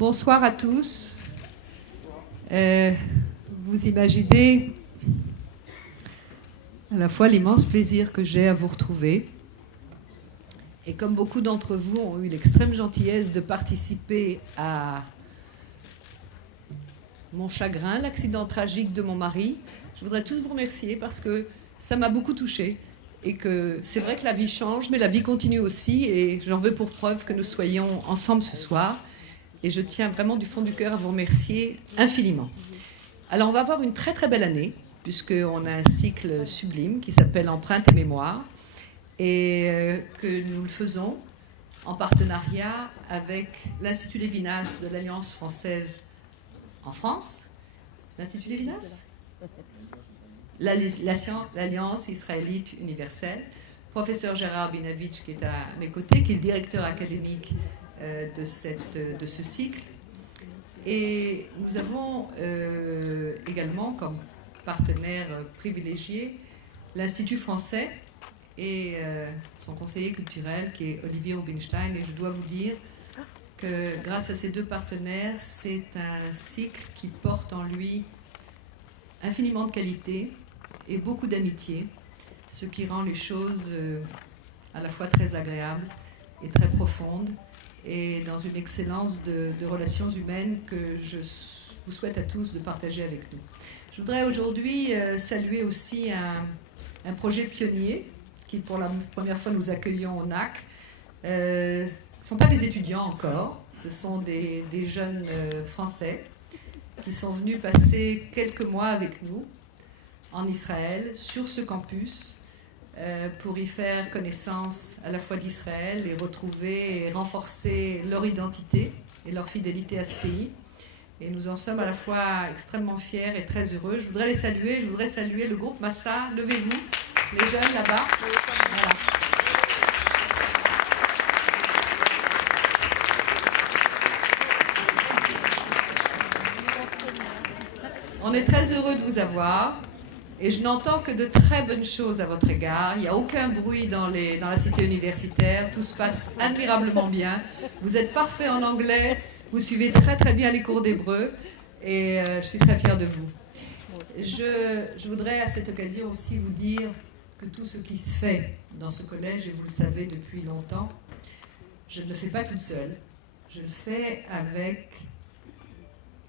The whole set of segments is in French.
Bonsoir à tous. Vous imaginez à la fois l'immense plaisir que j'ai à vous retrouver. Et comme beaucoup d'entre vous ont eu l'extrême gentillesse de participer à mon chagrin, l'accident tragique de mon mari, je voudrais tous vous remercier parce que ça m'a beaucoup touchée. Et que c'est vrai que la vie change, mais la vie continue aussi. Et j'en veux pour preuve que nous soyons ensemble ce soir. Et je tiens vraiment du fond du cœur à vous remercier infiniment. Alors on va avoir une très très belle année, puisqu'on a un cycle sublime qui s'appelle Empreinte et Mémoire, et que nous le faisons en partenariat avec l'Institut Lévinas de l'Alliance française en France. L'Institut Lévinas ? L'Alliance israélite universelle. Professeur Gérard Binavitch qui est à mes côtés, qui est le directeur académique de ce cycle. Et nous avons également comme partenaire privilégié l'Institut français et son conseiller culturel qui est Olivier Rubinstein. Et je dois vous dire que grâce à ces deux partenaires, c'est un cycle qui porte en lui infiniment de qualité et beaucoup d'amitié, ce qui rend les choses à la fois très agréables et très profondes, et dans une excellence de relations humaines que je vous souhaite à tous de partager avec nous. Je voudrais aujourd'hui saluer aussi un projet pionnier qui, pour la première fois, nous accueillons au NAC. Ce ne sont pas des étudiants encore, ce sont des jeunes Français qui sont venus passer quelques mois avec nous en Israël, sur ce campus, pour y faire connaissance à la fois d'Israël et retrouver et renforcer leur identité et leur fidélité à ce pays. Et nous en sommes à la fois extrêmement fiers et très heureux. Je voudrais les saluer, je voudrais saluer le groupe Massa. Levez-vous, les jeunes là-bas. Voilà. On est très heureux de vous avoir. Et je n'entends que de très bonnes choses à votre égard. Il n'y a aucun bruit dans la cité universitaire. Tout se passe admirablement bien. Vous êtes parfait en anglais. Vous suivez très très bien les cours d'hébreu. Et je suis très fière de vous. Je voudrais à cette occasion aussi vous dire que tout ce qui se fait dans ce collège, et vous le savez depuis longtemps, je ne le fais pas toute seule. Je le fais avec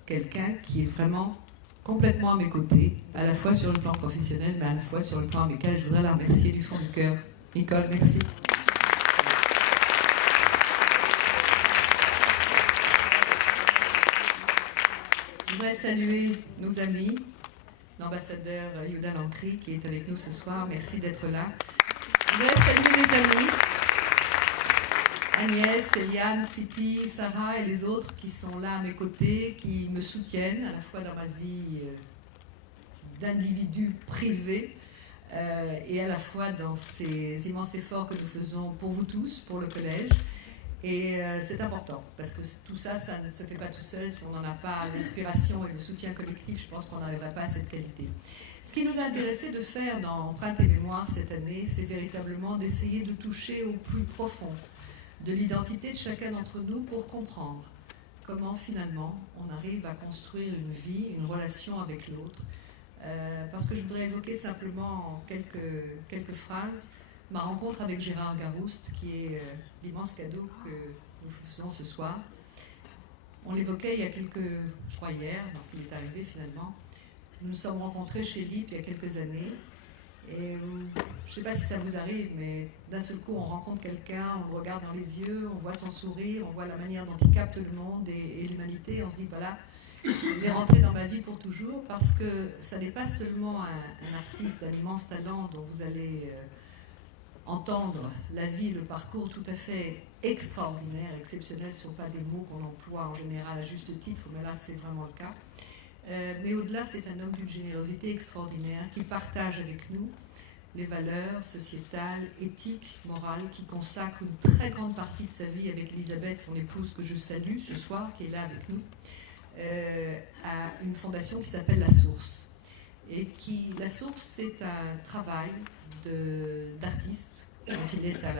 quelqu'un qui est vraiment complètement à mes côtés, à la fois sur le plan professionnel, mais à la fois sur le plan amical. Je voudrais la remercier du fond du cœur. Nicole, merci. Je voudrais saluer nos amis, l'ambassadeur Yehuda Lankri qui est avec nous ce soir. Merci d'être là. Je voudrais saluer mes amis, Agnès, Eliane, Sipi, Sarah et les autres qui sont là à mes côtés, qui me soutiennent à la fois dans ma vie d'individu privé et à la fois dans ces immenses efforts que nous faisons pour vous tous, pour le collège. Et c'est important, parce que tout ça, ça ne se fait pas tout seul. Si on n'en a pas l'inspiration et le soutien collectif, je pense qu'on n'arriverait pas à cette qualité. Ce qui nous a intéressé de faire dans Empreinte et Mémoire cette année, c'est véritablement d'essayer de toucher au plus profond de l'identité de chacun d'entre nous pour comprendre comment finalement on arrive à construire une vie, une relation avec l'autre. Parce que je voudrais évoquer simplement en quelques phrases ma rencontre avec Gérard Garouste, qui est l'immense cadeau que nous faisons ce soir. On l'évoquait il y a je crois hier, parce qu'il est arrivé finalement. Nous nous sommes rencontrés chez LIP il y a quelques années. Et je ne sais pas si ça vous arrive, mais d'un seul coup, on rencontre quelqu'un, on le regarde dans les yeux, on voit son sourire, on voit la manière dont il capte le monde et l'humanité, et on se dit, voilà, il est rentré dans ma vie pour toujours, parce que ça n'est pas seulement un artiste d'un immense talent dont vous allez entendre la vie, le parcours tout à fait extraordinaire, exceptionnel, ce ne sont pas des mots qu'on emploie en général à juste titre, mais là, c'est vraiment le cas. Mais au-delà, c'est un homme d'une générosité extraordinaire qui partage avec nous les valeurs sociétales, éthiques, morales, qui consacre une très grande partie de sa vie avec Elisabeth, son épouse, que je salue ce soir, qui est là avec nous, à une fondation qui s'appelle La Source. Et La Source, c'est un travail d'artiste dont il est à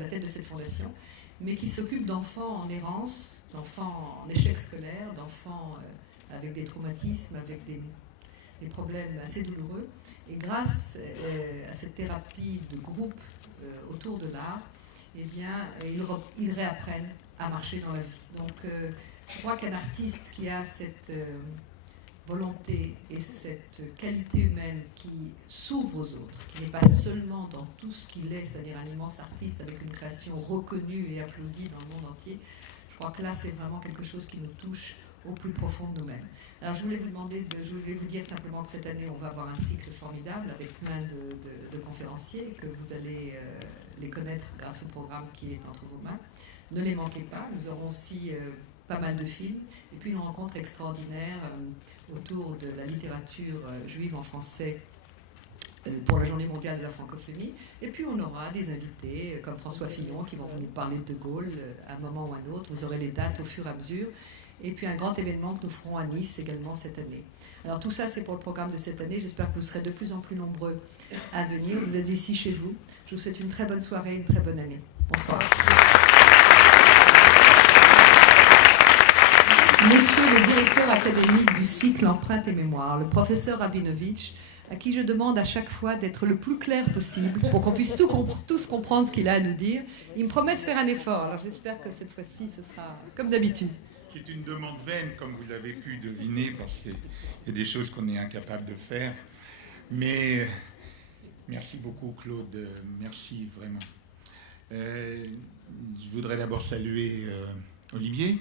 la tête de cette fondation, mais qui s'occupe d'enfants en errance, d'enfants en échec scolaire, d'enfants avec des traumatismes, avec des problèmes assez douloureux. Et grâce à cette thérapie de groupe autour de l'art, eh bien, ils réapprennent à marcher dans la vie. Donc, je crois qu'un artiste qui a cette volonté et cette qualité humaine qui s'ouvre aux autres, qui n'est pas seulement dans tout ce qu'il est, c'est-à-dire un immense artiste avec une création reconnue et applaudie dans le monde entier, je crois que là, c'est vraiment quelque chose qui nous touche au plus profond de nous-mêmes. Alors, je voulais vous dire simplement que cette année, on va avoir un cycle formidable avec plein de conférenciers, que vous allez les connaître grâce au programme qui est entre vos mains. Ne les manquez pas. Nous aurons aussi pas mal de films, et puis une rencontre extraordinaire autour de la littérature juive en français pour la Journée mondiale de la francophonie. Et puis on aura des invités comme François Fillon qui vont nous parler de Gaulle à un moment ou à un autre. Vous aurez les dates au fur et à mesure. Et puis un grand événement que nous ferons à Nice également cette année. Alors tout ça, c'est pour le programme de cette année. J'espère que vous serez de plus en plus nombreux à venir. Vous êtes ici chez vous. Je vous souhaite une très bonne soirée, une très bonne année. Bonsoir. Monsieur le directeur académique du cycle Empreinte et Mémoire, le professeur Rabinovitch, à qui je demande à chaque fois d'être le plus clair possible pour qu'on puisse tous comprendre ce qu'il a à nous dire, il me promet de faire un effort. Alors j'espère que cette fois-ci, ce sera comme d'habitude. C'est une demande vaine, comme vous l'avez pu deviner, parce qu'il y a des choses qu'on est incapable de faire. Mais merci beaucoup, Claude. Merci vraiment. Je voudrais d'abord saluer Olivier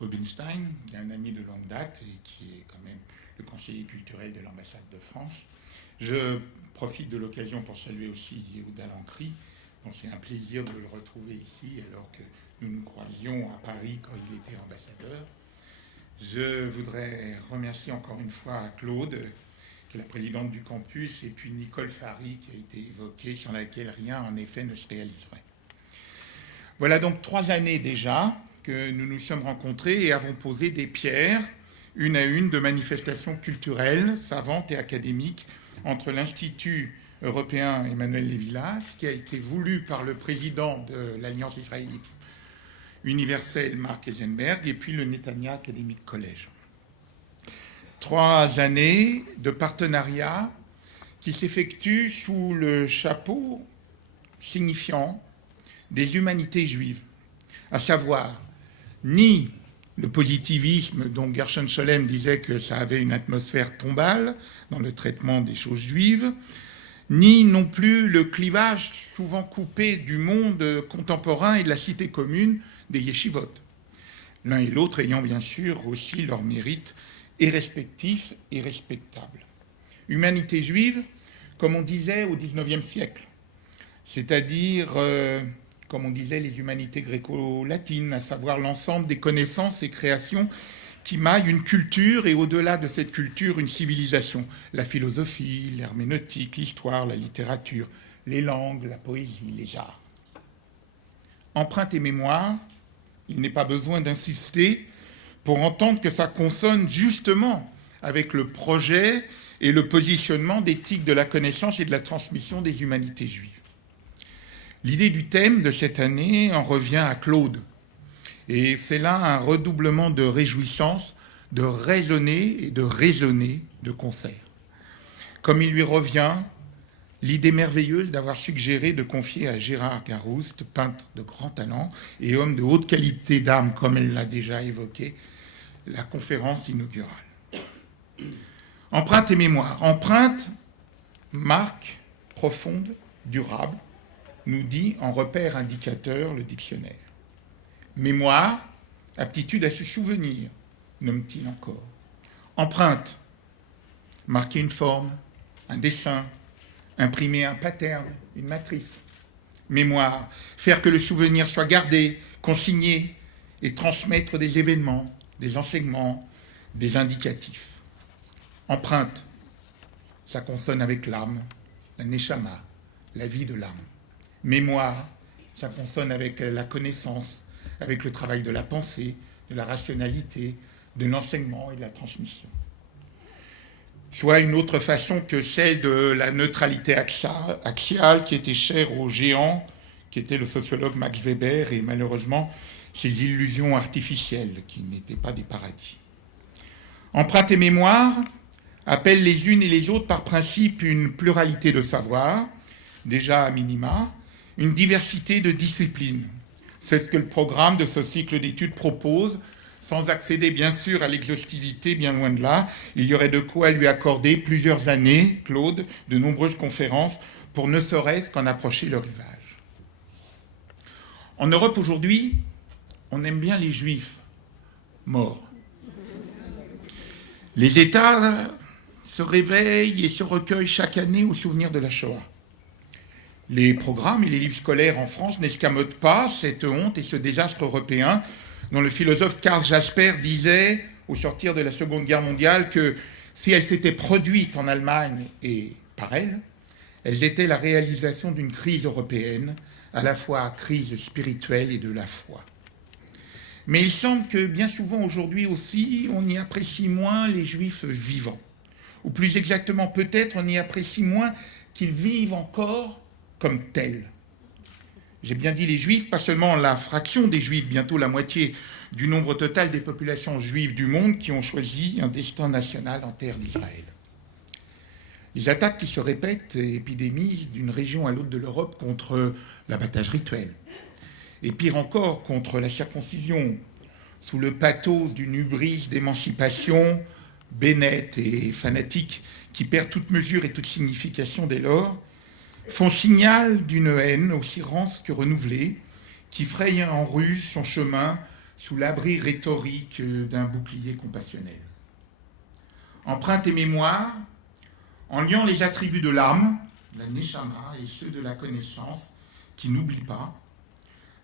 Rubinstein, qui est un ami de longue date et qui est quand même le conseiller culturel de l'ambassade de France. Je profite de l'occasion pour saluer aussi Yehuda Lancry. Bon, c'est un plaisir de le retrouver ici alors que nous nous croisions à Paris quand il était ambassadeur. Je voudrais remercier encore une fois Claude, qui est la présidente du campus, et puis Nicole Fary, qui a été évoquée, sans laquelle rien en effet ne se réaliserait. Voilà donc 3 années déjà que nous nous sommes rencontrés et avons posé des pierres, une à une, de manifestations culturelles, savantes et académiques entre l'Institut européen Emmanuel Lévinas, qui a été voulu par le président de l'Alliance israélite universelle, Mark Eisenberg, et puis le Netanya Academic College. 3 années de partenariat qui s'effectuent sous le chapeau signifiant des humanités juives, à savoir ni le positivisme dont Gershon Scholem disait que ça avait une atmosphère tombale dans le traitement des choses juives, ni non plus le clivage souvent coupé du monde contemporain et de la cité commune des yeshivot, l'un et l'autre ayant bien sûr aussi leurs mérites et respectifs et respectables. Humanité juive, comme on disait au XIXe siècle, c'est-à-dire, comme on disait, les humanités gréco-latines, à savoir l'ensemble des connaissances et créations qui maillent une culture et au-delà de cette culture, une civilisation. La philosophie, l'herméneutique, l'histoire, la littérature, les langues, la poésie, les arts. Empreinte et mémoire, il n'est pas besoin d'insister pour entendre que ça consonne justement avec le projet et le positionnement d'éthique de la connaissance et de la transmission des humanités juives. L'idée du thème de cette année en revient à Claude. Et c'est là un redoublement de réjouissance, de raisonner et de raisonner de concert. Comme il lui revient l'idée merveilleuse d'avoir suggéré de confier à Gérard Garouste, peintre de grand talent et homme de haute qualité d'âme, comme elle l'a déjà évoqué, la conférence inaugurale. Empreinte et mémoire. Empreinte, marque profonde, durable, nous dit en repère indicateur le dictionnaire. Mémoire, aptitude à se souvenir, nomme-t-il encore. Empreinte, marquer une forme, un dessin, imprimer un pattern, une matrice. Mémoire, faire que le souvenir soit gardé, consigné et transmettre des événements, des enseignements, des indicatifs. Empreinte, ça consonne avec l'âme, la neshama, la vie de l'âme. Mémoire, ça consonne avec la connaissance, avec le travail de la pensée, de la rationalité, de l'enseignement et de la transmission. Soit une autre façon que celle de la neutralité axiale qui était chère aux géants qui était le sociologue Max Weber, et malheureusement ses illusions artificielles, qui n'étaient pas des paradis. Empreinte et mémoire appellent les unes et les autres par principe une pluralité de savoirs, déjà à minima, une diversité de disciplines. C'est ce que le programme de ce cycle d'études propose, sans accéder bien sûr à l'exhaustivité, bien loin de là. Il y aurait de quoi lui accorder plusieurs années, Claude, de nombreuses conférences, pour ne serait-ce qu'en approcher le rivage. En Europe aujourd'hui, on aime bien les juifs morts. Les États se réveillent et se recueillent chaque année au souvenir de la Shoah. Les programmes et les livres scolaires en France n'escamotent pas cette honte et ce désastre européen dont le philosophe Karl Jasper disait, au sortir de la Seconde Guerre mondiale, que si elles s'étaient produites en Allemagne et par elles étaient la réalisation d'une crise européenne, à la fois crise spirituelle et de la foi. Mais il semble que bien souvent aujourd'hui aussi, on y apprécie moins les juifs vivants. Ou plus exactement, peut-être on y apprécie moins qu'ils vivent encore comme tels. J'ai bien dit les juifs, pas seulement la fraction des juifs, bientôt la moitié du nombre total des populations juives du monde qui ont choisi un destin national en terre d'Israël. Les attaques qui se répètent et épidémisent d'une région à l'autre de l'Europe contre l'abattage rituel, et pire encore contre la circoncision, sous le pathos d'une hubris d'émancipation bénète et fanatique qui perd toute mesure et toute signification dès lors, font signal d'une haine aussi rance que renouvelée, qui fraye en ruse son chemin sous l'abri rhétorique d'un bouclier compassionnel. Empreinte et mémoire, en liant les attributs de l'âme, la neshama, et ceux de la connaissance, qui n'oublient pas,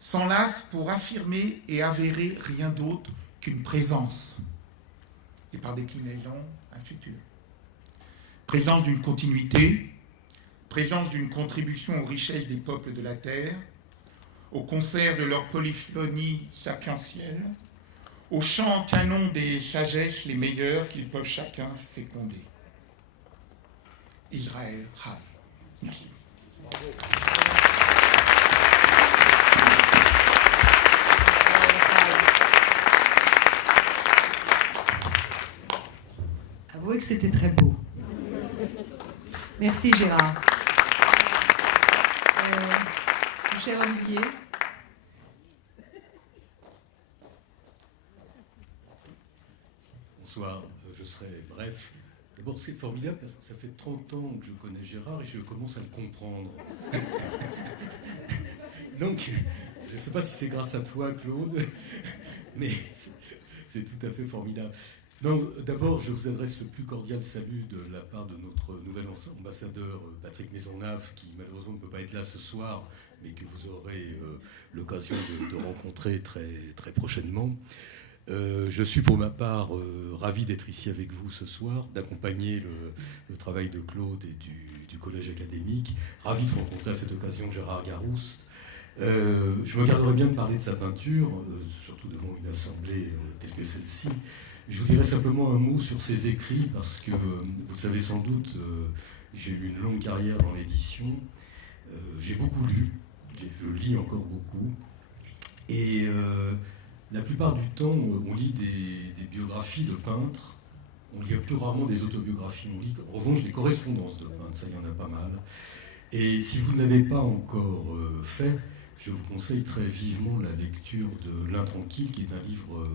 s'enlacent pour affirmer et avérer rien d'autre qu'une présence, et par déclinaison, un futur. Présence d'une continuité, présence d'une contribution aux richesses des peuples de la Terre, au concert de leur polyphonie sapientielle, au chant canon des sagesses les meilleures qu'ils peuvent chacun féconder. Israël Chag. Merci. Avouez que c'était très beau. Merci Gérard. Mon cher Olivier. Bonsoir, je serai bref. D'abord, c'est formidable parce que ça fait 30 ans que je connais Gérard et je commence à le comprendre. Donc, je ne sais pas si c'est grâce à toi, Claude, mais c'est tout à fait formidable. D'abord, je vous adresse le plus cordial salut de la part de notre nouvel ambassadeur Patrick Maisonnave, qui malheureusement ne peut pas être là ce soir, mais que vous aurez l'occasion de rencontrer très, très prochainement. Je suis pour ma part ravi d'être ici avec vous ce soir, d'accompagner le travail de Claude et du collège académique. Ravi de rencontrer à cette occasion Gérard Garouste. Je me garderai bien de parler de sa peinture, surtout devant une assemblée telle que celle-ci. Je vous dirai simplement un mot sur ses écrits, parce que vous savez sans doute, j'ai eu une longue carrière dans l'édition. J'ai beaucoup lu, je lis encore beaucoup. Et la plupart du temps, on lit des biographies de peintres, on lit plus rarement des autobiographies, on lit en revanche des correspondances de peintres, ça il y en a pas mal. Et si vous ne l'avez pas encore fait, je vous conseille très vivement la lecture de L'Intranquille, qui est un livre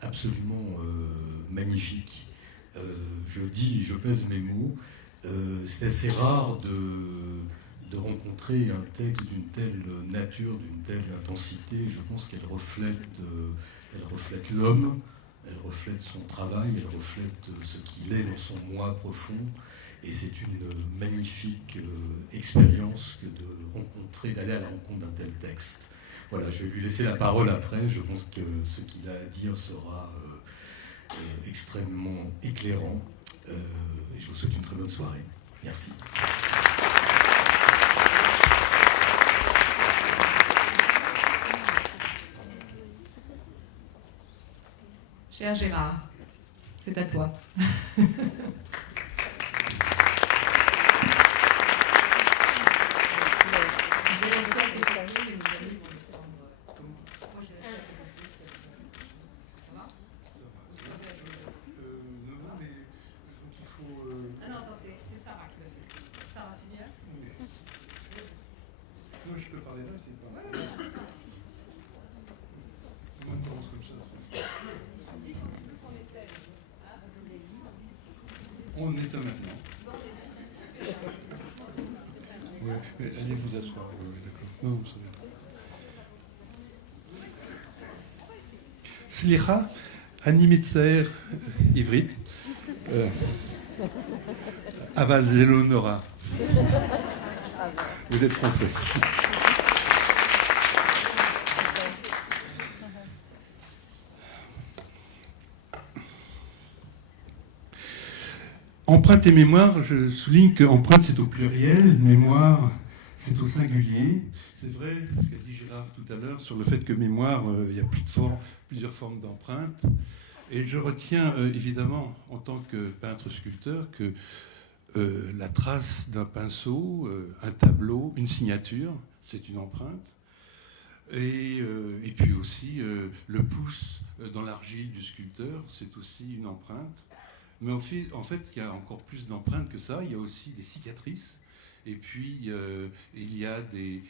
absolument magnifique. Je dis, je pèse mes mots, c'est assez rare de rencontrer un texte d'une telle nature, d'une telle intensité. Je pense qu'elle reflète l'homme, elle reflète son travail, elle reflète ce qu'il est dans son moi profond. Et c'est une magnifique expérience que de rencontrer, d'aller à la rencontre d'un tel texte. Voilà, je vais lui laisser la parole après. Je pense que ce qu'il a à dire sera extrêmement éclairant. Et je vous souhaite une très bonne soirée. Merci. Cher Gérard, c'est à toi. Je vais rester à tes côtés, On est à maintenant. Ouais, mais allez vous asseoir. Ouais, d'accord. Non, c'est bien. Slicha, אני מצטער עברית, אבל זה לא נורא. Vous êtes français. Empreinte et mémoire, je souligne que empreinte c'est au pluriel, mémoire c'est au singulier. C'est vrai, ce qu'a dit Gérard tout à l'heure sur le fait que mémoire, il y a plusieurs formes d'empreinte. Et je retiens évidemment en tant que peintre-sculpteur que la trace d'un pinceau, un tableau, une signature, c'est une empreinte. Et puis aussi le pouce dans l'argile du sculpteur, c'est aussi une empreinte. Mais en fait, il y a encore plus d'empreintes que ça. Il y a aussi des cicatrices. Et puis, il y a des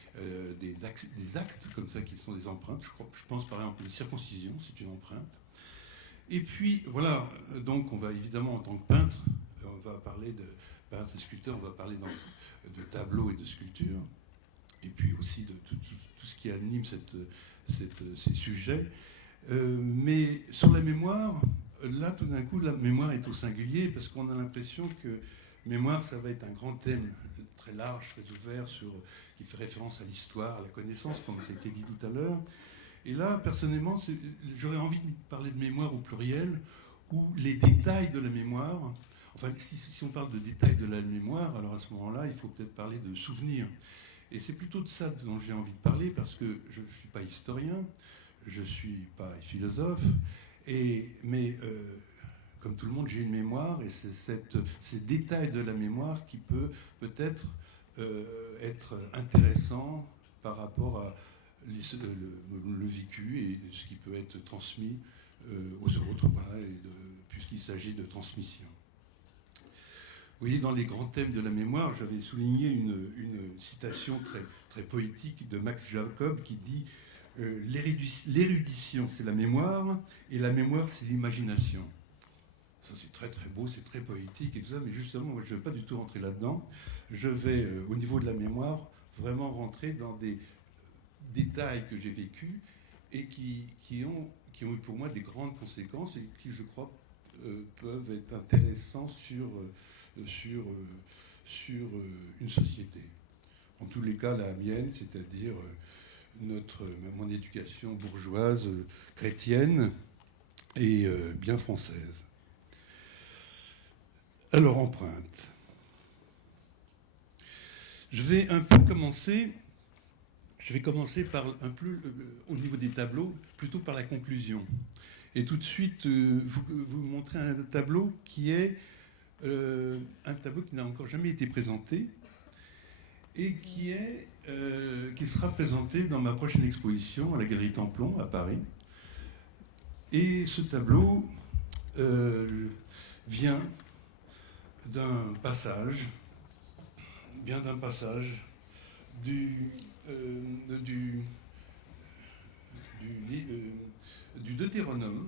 actes comme ça qui sont des empreintes. Je pense par exemple à une circoncision, c'est une empreinte. Et puis, voilà, donc on va évidemment, en tant que peintre, on va parler de peintre et sculpteur, on va parler de tableaux et de sculptures. Et puis aussi de tout ce qui anime ces sujets. Mais sur la mémoire... Là, tout d'un coup, la mémoire est au singulier parce qu'on a l'impression que mémoire, ça va être un grand thème très large, très ouvert, qui fait référence à l'histoire, à la connaissance, comme ça a été dit tout à l'heure. Et là, personnellement, j'aurais envie de parler de mémoire au pluriel, ou les détails de la mémoire. Enfin, si on parle de détails de la mémoire, alors à ce moment-là, il faut peut-être parler de souvenirs. Et c'est plutôt de ça dont j'ai envie de parler parce que je ne suis pas historien, je ne suis pas philosophe. Mais comme tout le monde, j'ai une mémoire et c'est ces détails de la mémoire qui peut-être être intéressant par rapport à le vécu et ce qui peut être transmis aux autres, voilà, puisqu'il s'agit de transmission. Vous voyez, dans les grands thèmes de la mémoire, j'avais souligné une citation très, très poétique de Max Jacob qui dit l'érudition, c'est la mémoire, et la mémoire, c'est l'imagination. Ça, c'est très très beau, c'est très poétique et tout ça, mais justement, moi, je ne vais pas du tout rentrer là-dedans. Je vais, au niveau de la mémoire, vraiment rentrer dans des détails que j'ai vécus et qui ont eu pour moi des grandes conséquences et qui, je crois, peuvent être intéressants sur une société. En tous les cas, la mienne, c'est-à-dire... mon éducation bourgeoise, chrétienne et bien française. Alors, empreinte. Je vais commencer par un peu, au niveau des tableaux, plutôt par la conclusion. Et tout de suite, vous montrer un tableau qui est un tableau qui n'a encore jamais été présenté et qui sera présenté dans ma prochaine exposition à la Galerie Templon à Paris. Et ce tableau vient d'un passage du Deutéronome,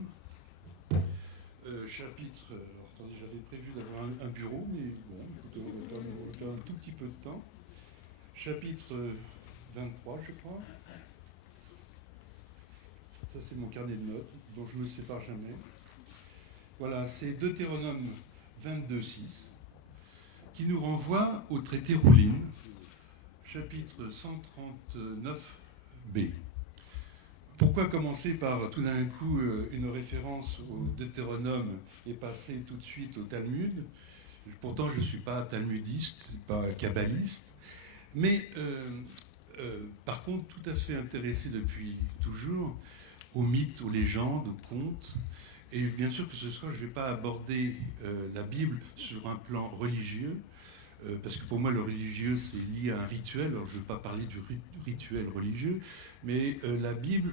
chapitre... Alors, attendez, j'avais prévu d'avoir un bureau, mais bon, écoutez, on va faire un tout petit peu de temps. Chapitre 23, je crois. Ça, c'est mon carnet de notes, dont je ne me sépare jamais. Voilà, c'est Deutéronome 22.6, qui nous renvoie au traité Roulin, chapitre 139b. Pourquoi commencer par tout d'un coup une référence au Deutéronome et passer tout de suite au Talmud? Pourtant, je ne suis pas talmudiste, pas kabbaliste, mais par contre, tout à fait intéressé depuis toujours aux mythes, aux légendes, aux contes. Et bien sûr que ce soir, je ne vais pas aborder la Bible sur un plan religieux, parce que pour moi, le religieux, c'est lié à un rituel. Alors, je ne vais pas parler du rituel religieux, mais la Bible,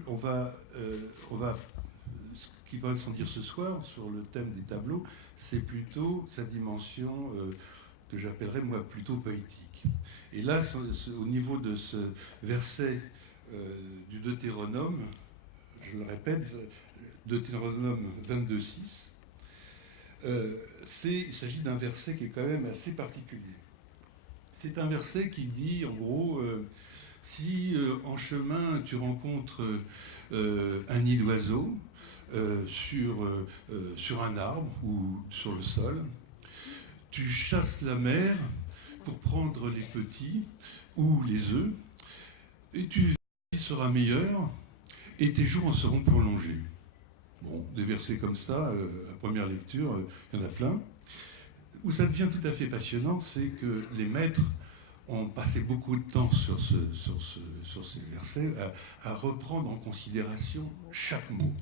ce qui va s'en dire ce soir sur le thème des tableaux, c'est plutôt sa dimension que j'appellerais, moi, plutôt poétique. Et là, au niveau de ce verset du Deutéronome, je le répète, Deutéronome 22.6, il s'agit d'un verset qui est quand même assez particulier. C'est un verset qui dit, en gros, si en chemin tu rencontres un nid d'oiseau sur un arbre ou sur le sol, tu chasses la mère pour prendre les petits ou les œufs, et tu seras meilleur, et tes jours en seront prolongés. Bon, des versets comme ça, à première lecture, il y en a plein. Où ça devient tout à fait passionnant, c'est que les maîtres ont passé beaucoup de temps sur ces versets à reprendre en considération chaque mot.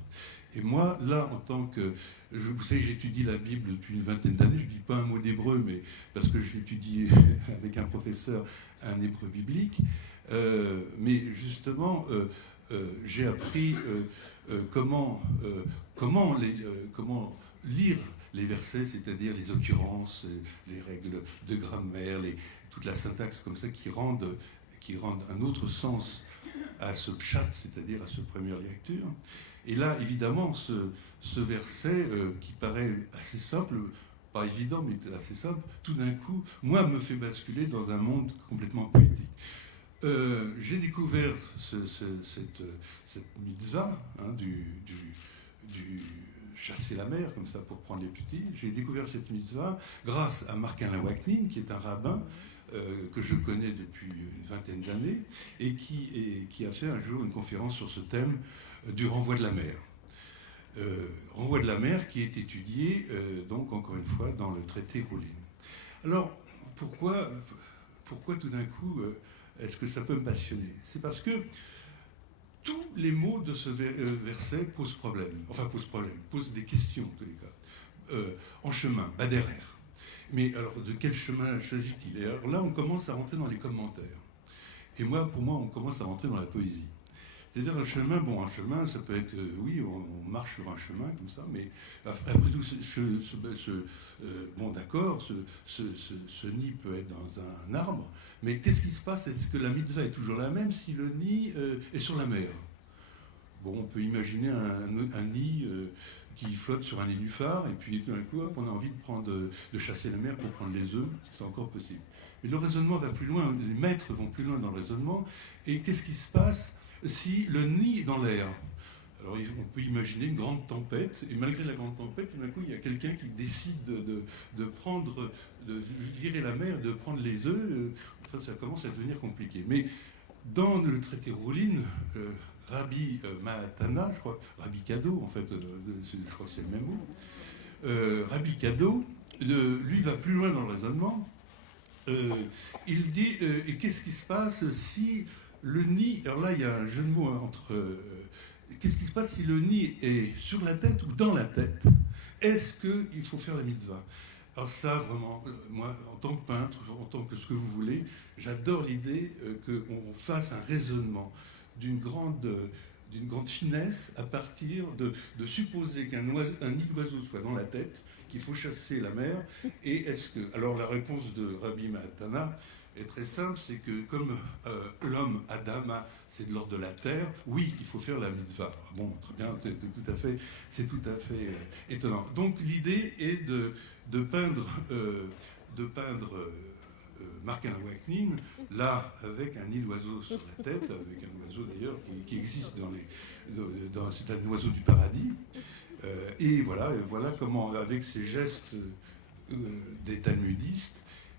Et moi, là, en tant que... Vous savez, j'étudie la Bible depuis une vingtaine d'années, je ne dis pas un mot d'hébreu, mais parce que j'étudie avec un professeur un hébreu biblique. Mais justement, j'ai appris comment lire les versets, c'est-à-dire les occurrences, les règles de grammaire, toute la syntaxe comme ça qui rendent un autre sens à ce pshat, c'est-à-dire à cette première lecture. Et là, évidemment, ce verset qui paraît assez simple, pas évident, mais assez simple, tout d'un coup, moi, me fait basculer dans un monde complètement poétique. J'ai découvert cette mitzvah du chasser la mer, comme ça, pour prendre les petits. J'ai découvert cette mitzvah grâce à Marc-Alain Waknin, qui est un rabbin que je connais depuis une vingtaine d'années, et qui a fait un jour une conférence sur ce thème du renvoi de la mer. Renvoi de la mer qui est étudié, donc, encore une fois, dans le traité Roulin. Alors, pourquoi tout d'un coup, est-ce que ça peut me passionner? C'est parce que tous les mots de ce verset posent des questions, en tous les cas. En chemin, Baderer. Mais alors, de quel chemin s'agit-il? Et alors là, on commence à rentrer dans les commentaires. Et pour moi, on commence à rentrer dans la poésie. C'est-à-dire un chemin, ça peut être, oui, on marche sur un chemin comme ça, mais après tout, d'accord, ce nid peut être dans un arbre, mais qu'est-ce qui se passe? Est-ce que la mitzvah est toujours la même si le nid est sur la mer? Bon, on peut imaginer un nid qui flotte sur un nénuphar, et puis tout d'un coup, on a envie de chasser la mer pour prendre les œufs, c'est encore possible. Mais le raisonnement va plus loin, les maîtres vont plus loin dans le raisonnement, et qu'est-ce qui se passe si le nid est dans l'air? Alors on peut imaginer une grande tempête, et malgré la grande tempête, tout d'un coup, il y a quelqu'un qui décide de virer la mer, de prendre les œufs. Enfin, ça commence à devenir compliqué. Mais dans le traité Roulin, Rabbi Mahatana, je crois, Rabbi Kado, en fait, je crois que c'est le même mot, Rabbi Kado, lui va plus loin dans le raisonnement. Il dit, et qu'est-ce qui se passe si le nid, alors là il y a un jeu de mots entre, qu'est-ce qui se passe si le nid est sur la tête ou dans la tête? Est-ce qu'il faut faire la mitzvah? Alors ça, vraiment, moi, en tant que peintre, en tant que ce que vous voulez, j'adore l'idée qu'on fasse un raisonnement d'une grande finesse à partir de supposer qu'un nid d'oiseau soit dans la tête, qu'il faut chasser la mer, et est-ce que... Alors la réponse de Rabbi Mahatana est très simple, c'est que comme l'homme, Adama, c'est de l'ordre de la terre, oui, il faut faire la mitzvah. Bon, très bien, c'est tout à fait étonnant. Donc l'idée est de peindre Marc-Alain Waknin, là, avec un nid d'oiseau sur la tête, avec un oiseau d'ailleurs qui existe c'est un oiseau du paradis. Et voilà comment, avec ces gestes des talmudistes,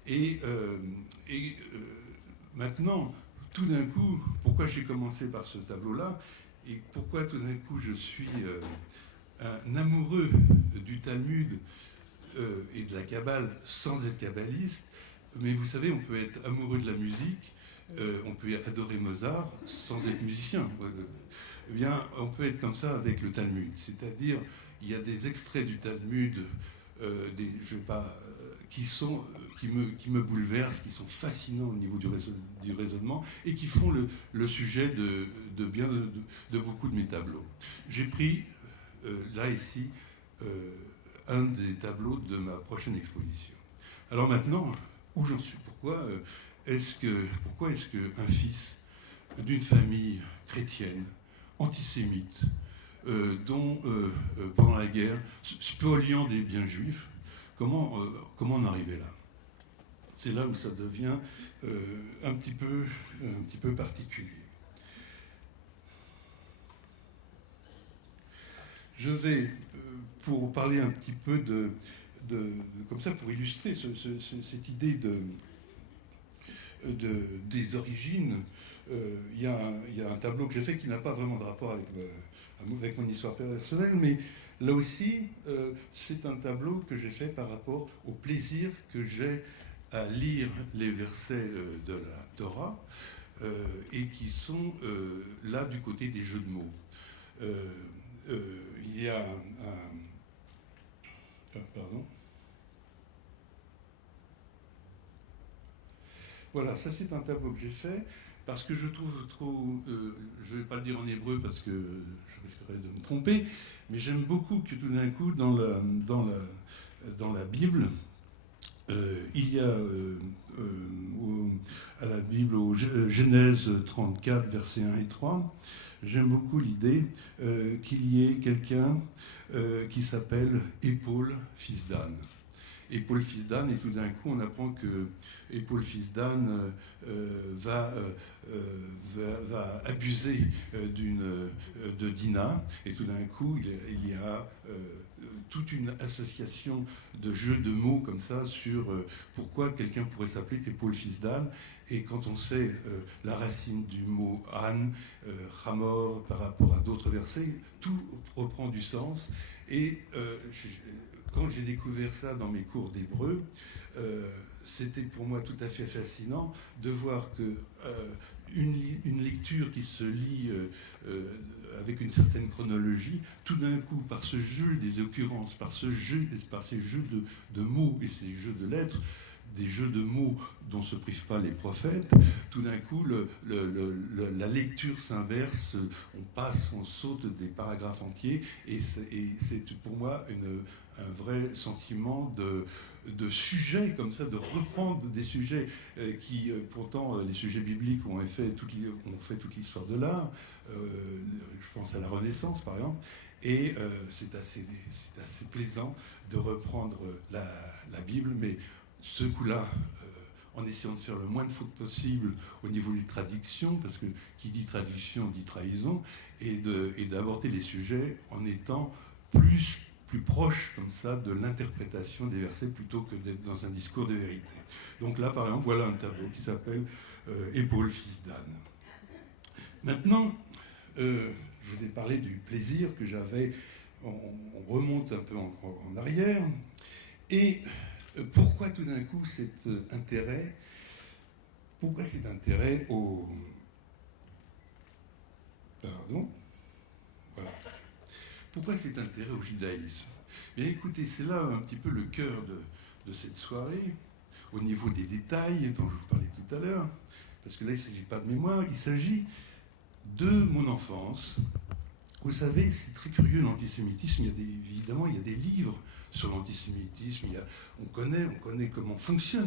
et maintenant, tout d'un coup, pourquoi j'ai commencé par ce tableau-là, et pourquoi tout d'un coup je suis un amoureux du Talmud et de la Kabbale sans être kabbaliste, mais vous savez, on peut être amoureux de la musique, on peut adorer Mozart sans être musicien. Eh bien, on peut être comme ça avec le Talmud, c'est-à-dire, il y a des extraits du Talmud, qui me bouleversent, qui sont fascinants au niveau du raisonnement et qui font le sujet de beaucoup de mes tableaux. J'ai pris, là, ici, un des tableaux de ma prochaine exposition. Alors maintenant, où j'en suis? Pourquoi est-ce qu'un fils d'une famille chrétienne, antisémite, dont, pendant la guerre, spoliant des biens juifs. Comment en arriver là? C'est là où ça devient un petit peu particulier. Je vais, pour parler un petit peu comme ça, pour illustrer cette idée des origines, il y a un tableau que j'ai fait qui n'a pas vraiment de rapport avec mon histoire personnelle, mais là aussi, c'est un tableau que j'ai fait par rapport au plaisir que j'ai à lire les versets de la Torah et qui sont là du côté des jeux de mots. Il y a pardon. Voilà, ça c'est un tableau que j'ai fait parce que je trouve trop... je ne vais pas le dire en hébreu parce que je risquerais de me tromper, mais j'aime beaucoup que tout d'un coup, dans la Bible, il y a à la Bible, au Genèse 34, versets 1 et 3, j'aime beaucoup l'idée qu'il y ait quelqu'un qui s'appelle Épaule, fils d'Anne. Épaule, fils d'Anne, et tout d'un coup on apprend que Épaule, fils d'Anne va abuser de Dinah, et tout d'un coup il y a toute une association de jeux de mots comme ça sur pourquoi quelqu'un pourrait s'appeler Épaule, fils d'Anne. Et quand on sait la racine du mot Anne, Hamor, par rapport à d'autres versets, tout reprend du sens. Et quand j'ai découvert ça dans mes cours d'hébreu, c'était pour moi tout à fait fascinant de voir que une lecture qui se lit avec une certaine chronologie, tout d'un coup, par ce jeu des occurrences, par ces jeux de mots et ces jeux de lettres, des jeux de mots dont ne se privent pas les prophètes, tout d'un coup, la lecture s'inverse, on saute des paragraphes entiers, et c'est pour moi un vrai sentiment de sujet, comme ça, de reprendre des sujets qui, pourtant, les sujets bibliques ont fait toute l'histoire de l'art. Je pense à la Renaissance, par exemple, et c'est assez plaisant de reprendre la Bible, mais ce coup-là, en essayant de faire le moins de fautes possible au niveau des traductions, parce que qui dit traduction dit trahison, et d'aborder les sujets en étant plus proche comme ça de l'interprétation des versets plutôt que d'être dans un discours de vérité. Donc là, par exemple, voilà un tableau qui s'appelle Épaule, fils d'Anne. Maintenant, je vous ai parlé du plaisir que j'avais, on remonte un peu en arrière, et pourquoi tout d'un coup cet intérêt au... Pardon. Voilà. Pourquoi cet intérêt au judaïsme? Bien écoutez, c'est là un petit peu le cœur de cette soirée, au niveau des détails dont je vous parlais tout à l'heure, parce que là il ne s'agit pas de mémoire, il s'agit de mon enfance. Vous savez, c'est très curieux l'antisémitisme, évidemment il y a des livres sur l'antisémitisme, on connaît comment fonctionne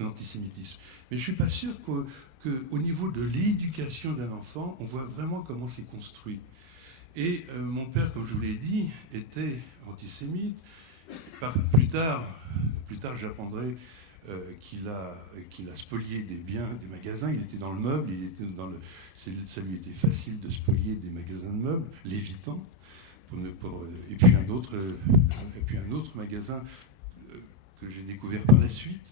l'antisémitisme, mais je ne suis pas sûr qu'au niveau de l'éducation d'un enfant, on voit vraiment comment c'est construit. Et mon père, comme je vous l'ai dit, était antisémite. Plus tard j'apprendrai qu'il a spolié des biens des magasins. Il était dans le meuble, ça lui était facile de spolier des magasins de meubles, les Vuitton. Et puis un autre magasin que j'ai découvert par la suite,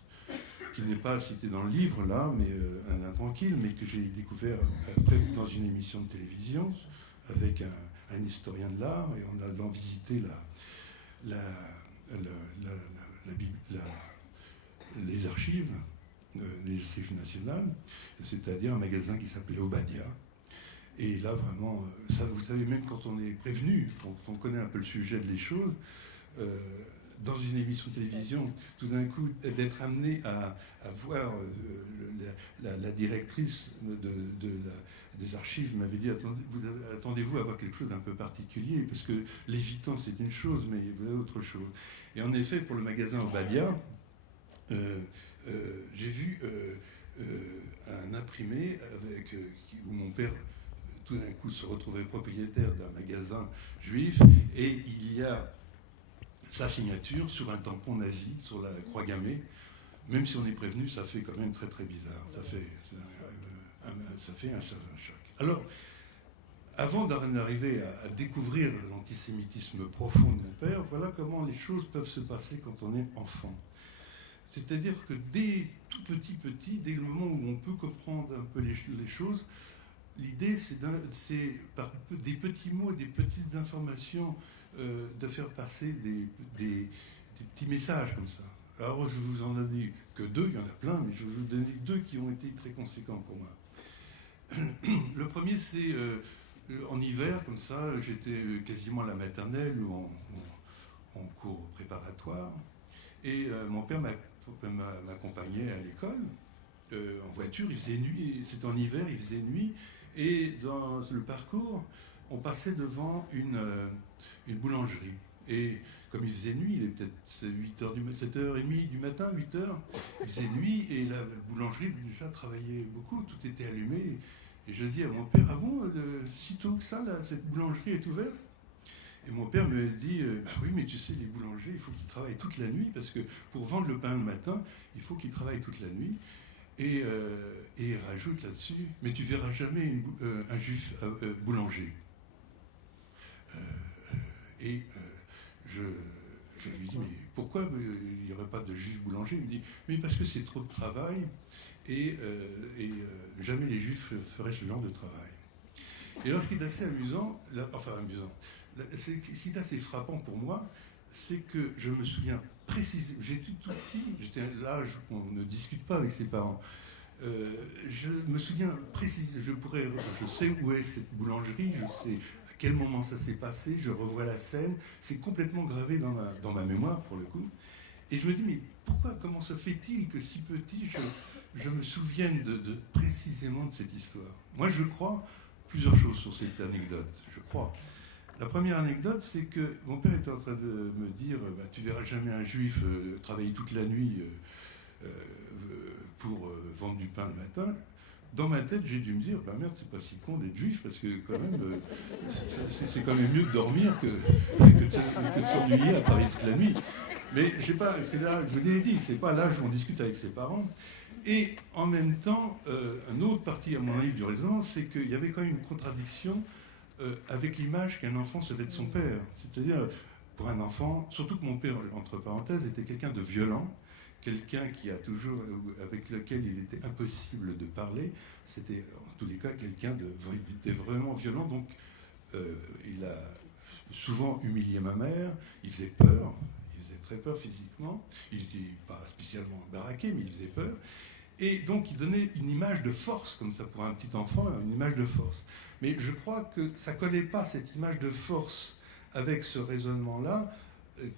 qui n'est pas cité dans le livre là, mais un intranquille, mais que j'ai découvert après dans une émission de télévision avec un historien de l'art, et en allant visiter les archives nationales, c'est-à-dire un magasin qui s'appelait Obadia. Et là, vraiment, ça, vous savez, même quand on est prévenu, quand on connaît un peu le sujet des choses, dans une émission de télévision, tout d'un coup, d'être amené à voir la directrice des archives m'avait dit attendez-vous à voir quelque chose d'un peu particulier, parce que les Vuitton, c'est une chose, mais vous avez autre chose. Et en effet, pour le magasin Obadia, j'ai vu un imprimé où mon père tout d'un coup se retrouver propriétaire d'un magasin juif, et il y a sa signature sur un tampon nazi, sur la croix gammée. Même si on est prévenu, ça fait quand même très très bizarre. Ça fait un choc. Alors, avant d'arriver à découvrir l'antisémitisme profond de mon père, voilà comment les choses peuvent se passer quand on est enfant. C'est-à-dire que dès tout petit, dès le moment où on peut comprendre un peu les choses, l'idée c'est par des petits mots, des petites informations, de faire passer des petits messages comme ça. Alors je vous en donne que 2, il y en a plein, mais je vais vous donner 2 qui ont été très conséquents pour moi. Le premier, c'est en hiver, comme ça, j'étais quasiment à la maternelle ou en cours préparatoire, et mon père m'accompagnait à l'école en voiture. Il faisait nuit, c'était en hiver, il faisait nuit, et dans le parcours, on passait devant une boulangerie. Et comme il faisait nuit, il est peut-être 7h30 du matin, 8h, il faisait nuit, et la boulangerie déjà travaillait beaucoup, tout était allumé. Et je dis à mon père, ah bon, si tôt que ça, là, cette boulangerie est ouverte? Et mon père me dit, bah oui, mais tu sais, les boulangers, il faut qu'ils travaillent toute la nuit, parce que pour vendre le pain le matin, il faut qu'ils travaillent toute la nuit. Et il rajoute là-dessus, mais tu verras jamais un juif boulanger. Je lui dis, mais pourquoi il n'y aurait pas de juif boulanger? Il me dit, mais parce que c'est trop de travail, et jamais les juifs feraient ce genre de travail. Et alors, ce qui est assez amusant, ce qui est assez frappant pour moi, c'est que je me souviens précisément, j'étais tout petit, j'étais à l'âge où on ne discute pas avec ses parents. Je me souviens précisément, je sais où est cette boulangerie, je sais à quel moment ça s'est passé, je revois la scène, c'est complètement gravé dans ma mémoire pour le coup. Et je me dis, mais comment se fait-il que si petit, je me souvienne précisément de cette histoire? Moi, je crois plusieurs choses sur cette anecdote, je crois. La première anecdote, c'est que mon père était en train de me dire, bah, tu verras jamais un juif travailler toute la nuit pour vendre du pain le matin. Dans ma tête, j'ai dû me dire, bah merde, c'est pas si con d'être juif, parce que quand même, c'est quand même mieux de dormir que de s'ennuyer à travailler toute la nuit. Mais je sais pas, c'est là, je l'ai dit, c'est pas l'âge où on discute avec ses parents. Et en même temps, une autre partie, à mon avis, du raisonnement, c'est qu'il y avait quand même une contradiction avec l'image qu'un enfant se fait de son père. C'est-à-dire, pour un enfant, surtout que mon père, entre parenthèses, était quelqu'un de violent, quelqu'un avec lequel il était impossible de parler. C'était en tous les cas quelqu'un était vraiment violent. Donc il a souvent humilié ma mère, il faisait peur, il faisait très peur physiquement, il n'était pas spécialement baraqué, mais il faisait peur. Et donc il donnait une image de force, comme ça pour un petit enfant, une image de force. Mais je crois que ça ne collait pas, cette image de force, avec ce raisonnement-là.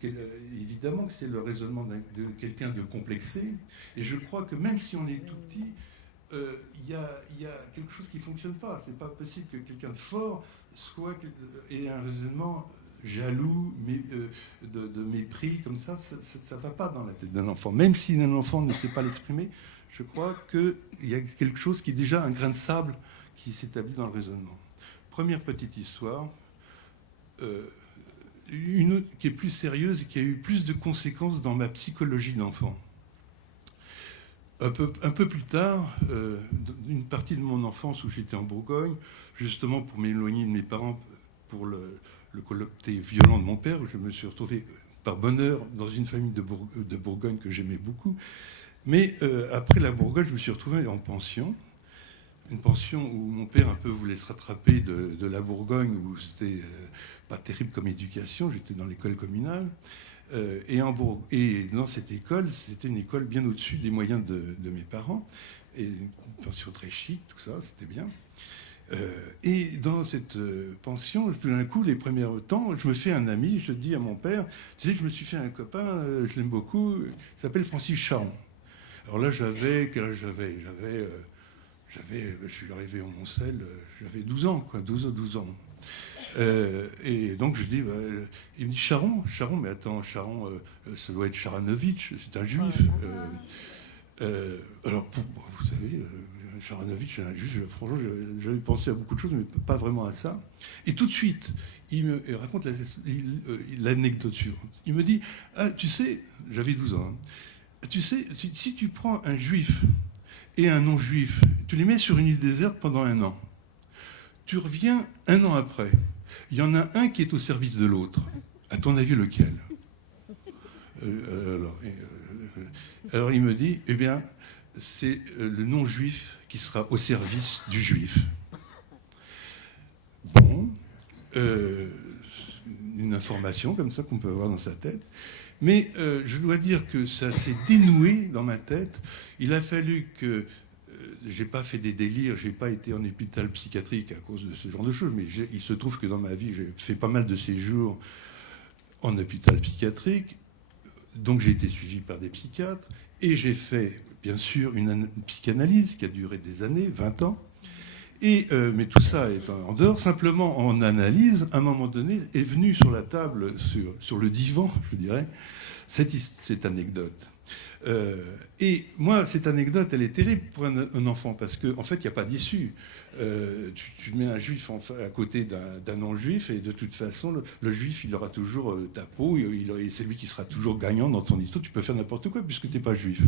Évidemment que c'est le raisonnement de quelqu'un de complexé, et je crois que même si on est tout petit, il y a quelque chose qui ne fonctionne pas. C'est pas possible que quelqu'un de fort ait un raisonnement jaloux, de mépris, comme ça ne va pas dans la tête d'un enfant. Même si un enfant ne sait pas l'exprimer, je crois qu'il y a quelque chose qui est déjà un grain de sable qui s'établit dans le raisonnement. Première petite histoire. Une autre qui est plus sérieuse et qui a eu plus de conséquences dans ma psychologie d'enfant. Un peu plus tard, une partie de mon enfance où j'étais en Bourgogne, justement pour m'éloigner de mes parents, pour le côté violent de mon père, où je me suis retrouvé par bonheur dans une famille de Bourgogne que j'aimais beaucoup. Mais après la Bourgogne, je me suis retrouvé en pension. Une pension où mon père un peu voulait se rattraper de la Bourgogne, où c'était pas terrible comme éducation, j'étais dans l'école communale, et dans cette école, c'était une école bien au-dessus des moyens de mes parents, et une pension très chic, tout ça, c'était bien. Et dans cette pension, tout d'un coup, les premiers temps, je me fais un ami, je dis à mon père, tu sais, je me suis fait un copain, je l'aime beaucoup, il s'appelle Francis Charon. Alors là, quel âge j'avais, je suis arrivé au Moncel, j'avais 12 ans, quoi, 12 ans. Et donc je dis, il me dit Charon, mais attends, Charon, ça doit être Charanovitch, c'est un juif. Alors, vous savez, Sharanovitch, franchement, j'avais pensé à beaucoup de choses, mais pas vraiment à ça. Et tout de suite, il me raconte l'anecdote suivante. Il me dit, ah, tu sais, j'avais 12 ans, hein, tu sais, si tu prends un juif et un non-juif, tu les mets sur une île déserte pendant 1 an, tu reviens 1 an après, il y en a un qui est au service de l'autre. À ton avis, lequel? Alors il me dit, eh bien, c'est le non-juif qui sera au service du juif. Bon, une information comme ça qu'on peut avoir dans sa tête. Mais je dois dire que ça s'est dénoué dans ma tête. Il a fallu que... j'ai pas fait des délires, j'ai pas été en hôpital psychiatrique à cause de ce genre de choses, mais il se trouve que dans ma vie, j'ai fait pas mal de séjours en hôpital psychiatrique. Donc j'ai été suivi par des psychiatres et j'ai fait, bien sûr, une psychanalyse qui a duré des années, 20 ans. Mais tout ça est en dehors. Simplement, en analyse, à un moment donné, est venue sur la table, sur le divan, je dirais, cette anecdote. Et moi, cette anecdote, elle est terrible pour un enfant, parce qu'en fait, il n'y a pas d'issue. Tu mets un juif à côté d'un non-juif, et de toute façon, le juif, il aura toujours ta peau, et c'est lui qui sera toujours gagnant dans ton histoire. Tu peux faire n'importe quoi, puisque tu n'es pas juif.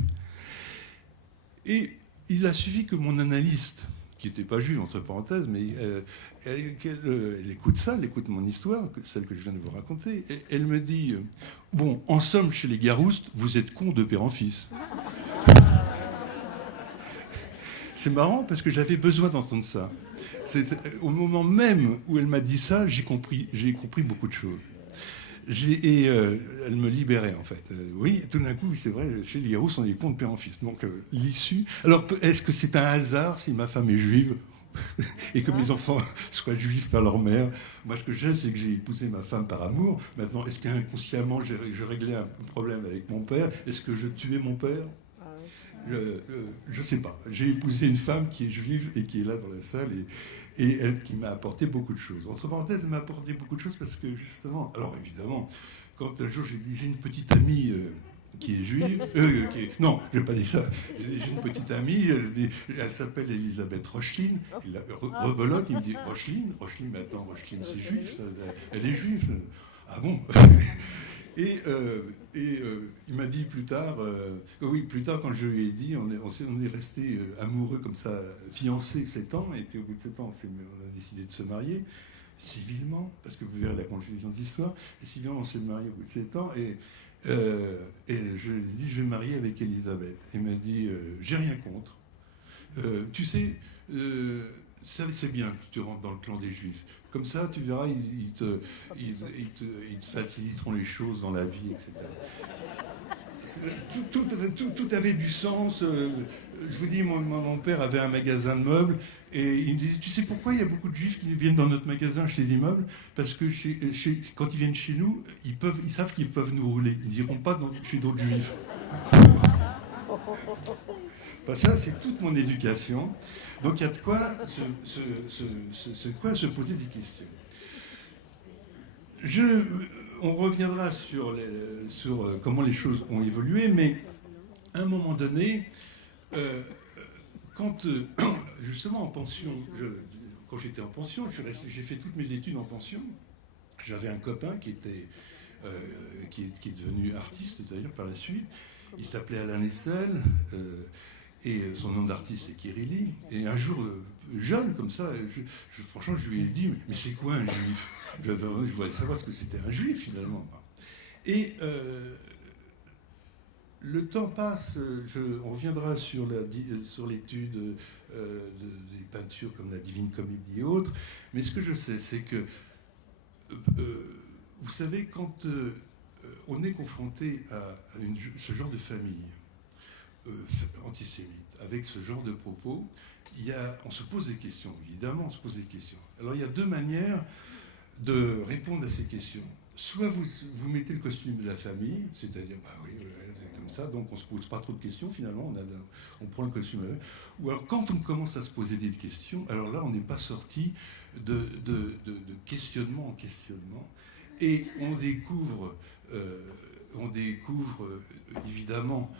Et il a suffi que mon analyste, qui n'était pas juif, entre parenthèses, mais elle écoute ça, elle écoute mon histoire, celle que je viens de vous raconter, et elle me dit, bon, en somme, chez les Garoustes, vous êtes cons de père en fils. C'est marrant parce que j'avais besoin d'entendre ça. Au moment même où elle m'a dit ça, j'ai compris beaucoup de choses. Elle me libérait, en fait. Oui, tout d'un coup, c'est vrai, chez les Garoustes, on est cons de père en fils. Donc, l'issue... Alors, est-ce que c'est un hasard si ma femme est juive et que mes enfants soient juifs par leur mère? Moi, ce que je sais, c'est que j'ai épousé ma femme par amour. Maintenant, est-ce qu'inconsciemment, je réglais un problème avec mon père? Est-ce que je tuais mon père? Je sais pas. J'ai épousé une femme qui est juive et qui est là dans la salle et elle qui m'a apporté beaucoup de choses. Entre parenthèses, elle m'a apporté beaucoup de choses parce que justement, alors évidemment, quand un jour j'ai une petite amie qui est juive, non, je n'ai pas dit ça. J'ai une petite amie, elle s'appelle Elisabeth Rocheline. Rebelote, il me dit Rocheline, mais attends, Rocheline c'est juif, elle est juive. Ah bon? Et il m'a dit plus tard, quand je lui ai dit, on est resté amoureux comme ça, fiancés 7 ans, et puis au bout de 7 ans, on a décidé de se marier, civilement, parce que vous verrez la confusion de l'histoire, et civilement on s'est marié au bout de 7 ans, et je lui ai dit, je vais me marier avec Elisabeth. Il m'a dit, j'ai rien contre. Tu sais, c'est bien que tu rentres dans le clan des Juifs. Comme ça, tu verras, ils te faciliteront les choses dans la vie, etc. Tout avait du sens. Je vous dis, mon père avait un magasin de meubles et il me disait, tu sais pourquoi il y a beaucoup de Juifs qui viennent dans notre magasin acheter des meubles? Parce que quand ils viennent chez nous, ils savent qu'ils peuvent nous rouler. Ils n'iront pas chez d'autres Juifs. Ben ça, c'est toute mon éducation. Donc il y a de quoi se poser des questions. On reviendra sur comment les choses ont évolué, mais à un moment donné, quand justement en pension, quand j'étais en pension, j'ai fait toutes mes études en pension. J'avais un copain qui est devenu artiste d'ailleurs par la suite. Il s'appelait Alain Lessel. Et son nom d'artiste, c'est Kirili. Et un jour, jeune comme ça, franchement, je lui ai dit, mais c'est quoi un juif? Je voulais savoir ce que c'était un juif, finalement. Et le temps passe, on reviendra sur l'étude des peintures comme la Divine Comédie et autres. Mais ce que je sais, c'est que, vous savez, quand on est confronté à ce genre de famille, antisémite, avec ce genre de propos, on se pose des questions, évidemment, on se pose des questions. Alors il y a 2 manières de répondre à ces questions. Soit vous mettez le costume de la famille, c'est-à-dire, bah oui, c'est comme ça, donc on ne se pose pas trop de questions, finalement, on prend le costume. Ou alors quand on commence à se poser des questions, alors là, on n'est pas sorti de questionnement en questionnement, et on découvre évidemment,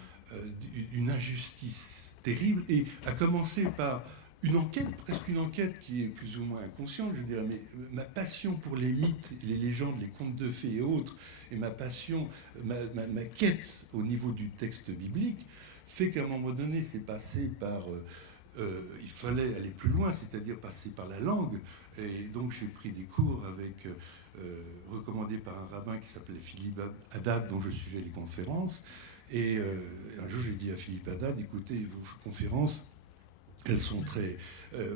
une injustice terrible, et à commencer par une enquête, presque une enquête qui est plus ou moins inconsciente, je dirais, mais ma passion pour les mythes, les légendes, les contes de fées et autres, et ma passion, ma quête au niveau du texte biblique, fait qu'à un moment donné, c'est passé par... il fallait aller plus loin, c'est-à-dire passer par la langue, et donc j'ai pris des cours avec... recommandé par un rabbin qui s'appelait Philippe Haddad, dont je suivais les conférences. Et un jour, j'ai dit à Philippe Haddad, écoutez, vos conférences, elles sont très...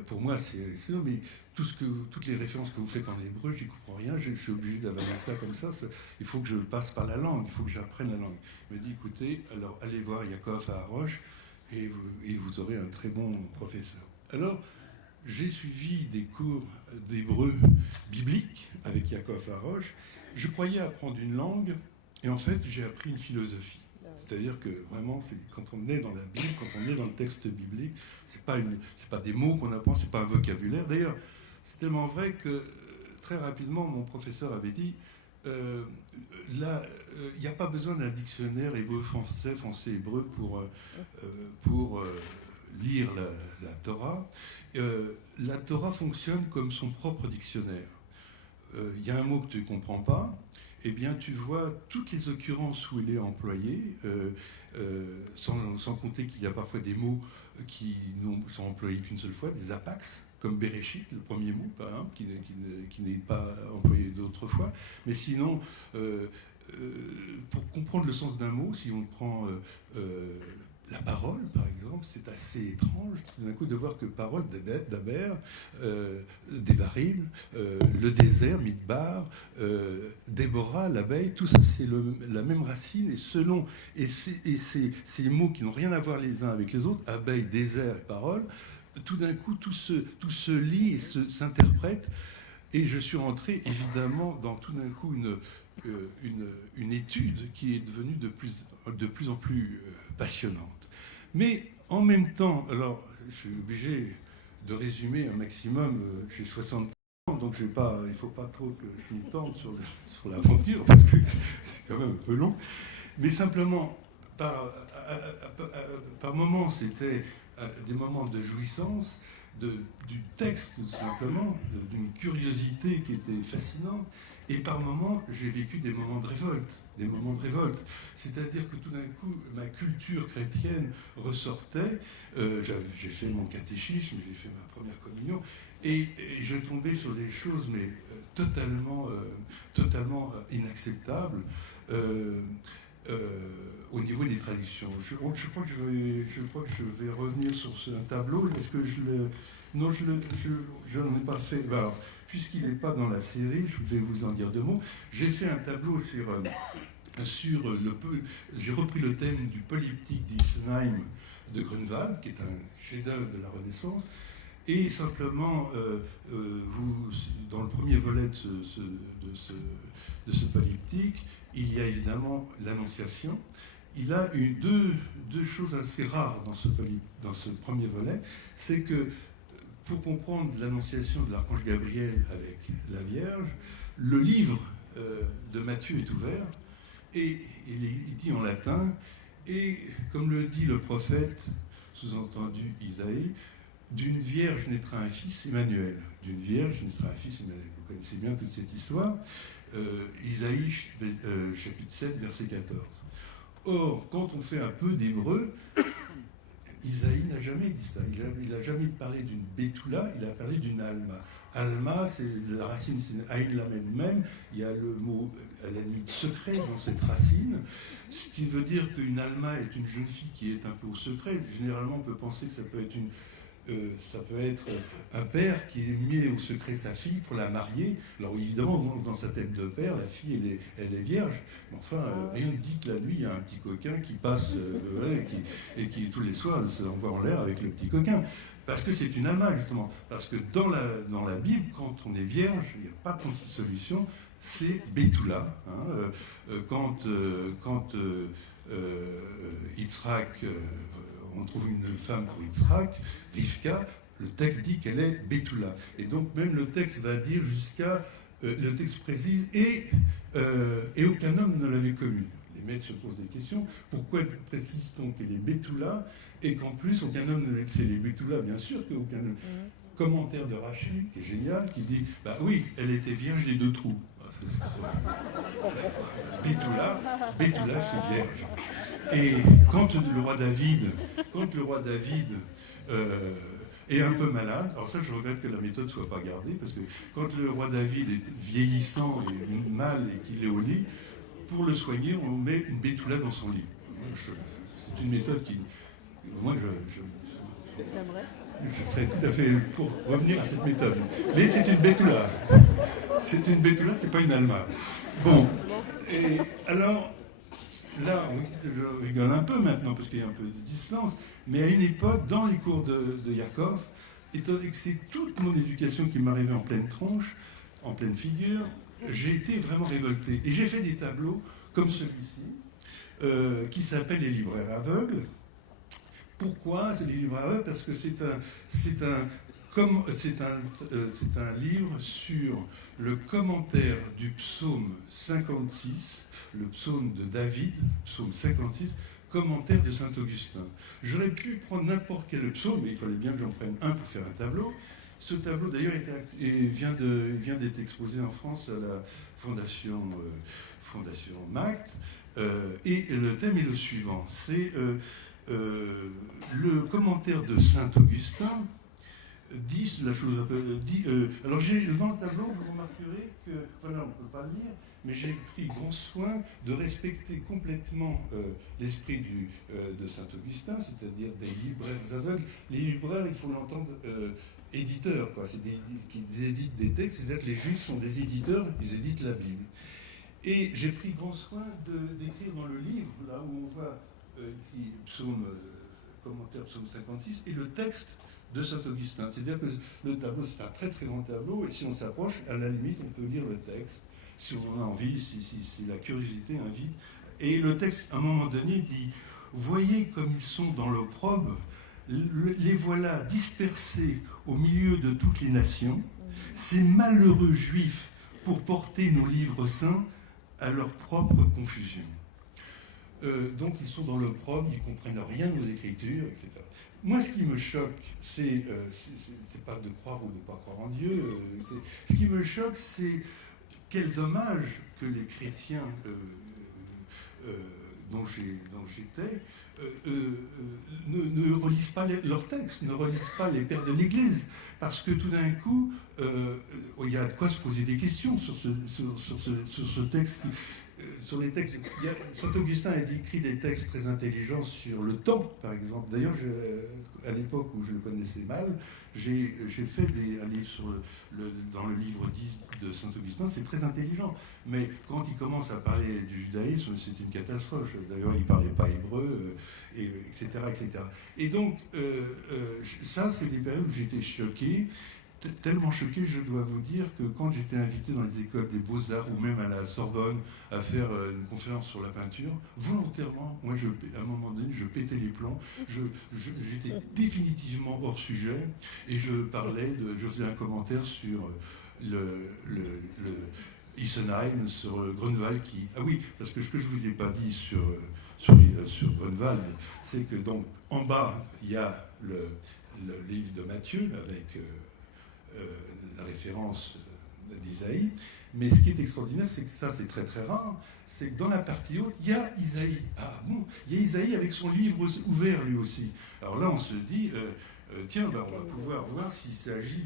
pour moi, c'est non, mais toutes les références que vous faites en hébreu, j'y comprends rien, je suis obligé d'avaler ça comme ça, il faut que je passe par la langue, il faut que j'apprenne la langue. Il m'a dit, écoutez, alors allez voir Yaakov à Haroche, et vous aurez un très bon professeur. Alors, j'ai suivi des cours d'hébreu biblique avec Yaakov Haroche. Je croyais apprendre une langue, et en fait, j'ai appris une philosophie. C'est-à-dire que vraiment, quand on est dans la Bible, quand on est dans le texte biblique, c'est pas des mots qu'on apprend, c'est pas un vocabulaire. D'ailleurs, c'est tellement vrai que très rapidement, mon professeur avait dit là, il n'y a pas besoin d'un dictionnaire hébreu-français, français-hébreu pour lire la Torah. La Torah fonctionne comme son propre dictionnaire. Il y a un mot que tu ne comprends pas, eh bien tu vois toutes les occurrences où il est employé, sans compter qu'il y a parfois des mots qui ne sont employés qu'une seule fois, des apax, comme Bereshit, le premier mot, par exemple, qui n'est pas employé d'autres fois. Mais sinon, pour comprendre le sens d'un mot, si on prend la parole, par exemple, c'est assez étrange tout d'un coup de voir que parole, d'Aber, Devarim, le désert, Midbar, Déborah, l'abeille, tout ça c'est la même racine, et ces mots qui n'ont rien à voir les uns avec les autres, abeille, désert et parole, tout d'un coup tout se lie et s'interprète, et je suis rentré évidemment dans tout d'un coup une étude qui est devenue de plus en plus passionnante. Mais en même temps, alors je suis obligé de résumer un maximum, j'ai 60 ans, donc il ne faut pas trop que je m'y tente sur l'aventure, parce que c'est quand même un peu long, mais simplement, par moments, c'était des moments de jouissance, du texte tout simplement, d'une curiosité qui était fascinante, et par moments, j'ai vécu des moments de révolte. C'est-à-dire que tout d'un coup, ma culture chrétienne ressortait, j'ai fait mon catéchisme, j'ai fait ma première communion, et je tombais sur des choses mais totalement inacceptables au niveau des traditions. Je crois que je vais revenir sur un tableau. Est-ce que non, je n'en ai pas fait. Alors, puisqu'il n'est pas dans la série, je vais vous en dire deux mots. J'ai fait un tableau j'ai repris le thème du polyptyque d'Isenheim de Grunewald, qui est un chef-d'œuvre de la Renaissance, et simplement, dans le premier volet de ce polyptyque, il y a évidemment l'Annonciation. Il a eu deux choses assez rares dans ce premier volet, c'est que pour comprendre l'Annonciation de l'archange Gabriel avec la Vierge, le livre de Matthieu est ouvert, et il dit en latin, et comme le dit le prophète, sous-entendu Isaïe, d'une vierge naîtra un fils, Emmanuel. D'une vierge naîtra un fils, Emmanuel. Vous connaissez bien toute cette histoire. Isaïe, chapitre 7, verset 14. Or, quand on fait un peu d'hébreu, Isaïe n'a jamais dit ça. Il n'a jamais parlé d'une Bétoula, il a parlé d'une Alma. Alma, c'est la racine, c'est Aïn Lamed même. Il y a le mot, la nuit secret dans cette racine, ce qui veut dire qu'une Alma est une jeune fille qui est un peu au secret. Généralement, on peut penser que ça peut être un père qui est mis au secret sa fille pour la marier. Alors évidemment, dans sa tête de père, la fille, elle est vierge. Mais enfin, rien ne dit que la nuit, il y a un petit coquin qui passe et qui tous les soirs se envoie en l'air avec le petit coquin. Parce que c'est une alma, justement. Parce que dans la Bible, quand on est vierge, il n'y a pas tant de solution, c'est Bétoula. Quand Yitzhak... on trouve une femme pour Yitzhak, Rivka, le texte dit qu'elle est Bétoula. Et donc même le texte va dire jusqu'à, le texte précise, et aucun homme ne l'avait connue. les maîtres se posent des questions. Pourquoi précise-t-on qu'elle est Betula et qu'en plus aucun homme ne c'est les Betula, bien sûr qu'aucun homme. Commentaire de Rachid, qui est génial, qui dit bah oui, elle était vierge des 2 trous. Betula, c'est vierge. Et quand le roi David est un peu malade, alors ça je regrette que la méthode ne soit pas gardée, parce que quand le roi David est vieillissant et mal et qu'il est au lit, pour le soigner, on met une Betula dans son lit. C'est une méthode qui... Moi, je serais tout à fait pour revenir à cette méthode. Mais c'est une Betula. C'est une Betula, c'est pas une Alma. Bon, et alors, là, je rigole un peu maintenant, parce qu'il y a un peu de distance, mais à une époque, dans les cours de Yakov, étant donné que c'est toute mon éducation qui m'arrivait en pleine tronche, en pleine figure, j'ai été vraiment révolté. Et j'ai fait des tableaux comme celui-ci, qui s'appelle Les libraires aveugles. Pourquoi les libraires aveugles? Parce que c'est un livre sur le commentaire du psaume 56, le psaume de David, psaume 56, commentaire de Saint-Augustin. J'aurais pu prendre n'importe quel psaume, mais il fallait bien que j'en prenne un pour faire un tableau. Ce tableau, d'ailleurs, vient d'être exposé en France à la Fondation MACT, et le thème est le suivant. C'est le commentaire de Saint-Augustin dit la chose. Alors, dans le tableau, vous remarquerez que, enfin là, on ne peut pas le lire, mais j'ai pris grand soin de respecter complètement l'esprit de Saint-Augustin, c'est-à-dire des libraires aveugles. Les libraires, il faut l'entendre, éditeurs, quoi. C'est qui éditent des textes, c'est-à-dire que les juifs sont des éditeurs, ils éditent la Bible. Et j'ai pris grand soin d'écrire dans le livre, là où on voit écrit commentaire psaume 56, et le texte de Saint-Augustin. C'est-à-dire que le tableau, c'est un très très grand tableau, et si on s'approche, à la limite, on peut lire le texte, si on a envie, si la curiosité invite. Et le texte, à un moment donné, dit « Voyez comme ils sont dans l'opprobre, les voilà dispersés au milieu de toutes les nations, ces malheureux juifs pour porter nos livres saints à leur propre confusion. » Donc ils sont dans l'opprobre, ils ne comprennent rien aux Écritures, etc. Moi, ce qui me choque, c'est pas de croire ou de ne pas croire en Dieu. Ce qui me choque, c'est quel dommage que les chrétiens dont j'étais ne relisent pas leurs textes, ne relisent pas les pères de l'Église, parce que tout d'un coup, il y a de quoi se poser des questions sur ce texte. Sur les textes, Saint-Augustin a écrit des textes très intelligents sur le temps, par exemple. D'ailleurs, à l'époque où je le connaissais mal, j'ai fait un livre dans le livre 10 de Saint-Augustin, c'est très intelligent. Mais quand il commence à parler du judaïsme, c'est une catastrophe. D'ailleurs, il ne parlait pas hébreu, etc., etc. Et donc, ça, c'est des périodes où j'étais choqué. Tellement choqué, je dois vous dire que quand j'étais invité dans les écoles des Beaux-Arts ou même à la Sorbonne à faire une conférence sur la peinture, volontairement, moi, à un moment donné, je pétais les plombs, j'étais définitivement hors sujet et je faisais un commentaire sur Isenheim, sur Grunewald qui... Ah oui, parce que ce que je ne vous ai pas dit sur Grunewald, c'est que donc en bas, il y a le livre de Matthieu avec... la référence d'Isaïe, mais ce qui est extraordinaire, c'est que ça, c'est très très rare, c'est que dans la partie haute, il y a Isaïe. Ah bon, il y a Isaïe avec son livre ouvert lui aussi. Alors là, on se dit, tiens, ben, on va pouvoir voir s'il s'agit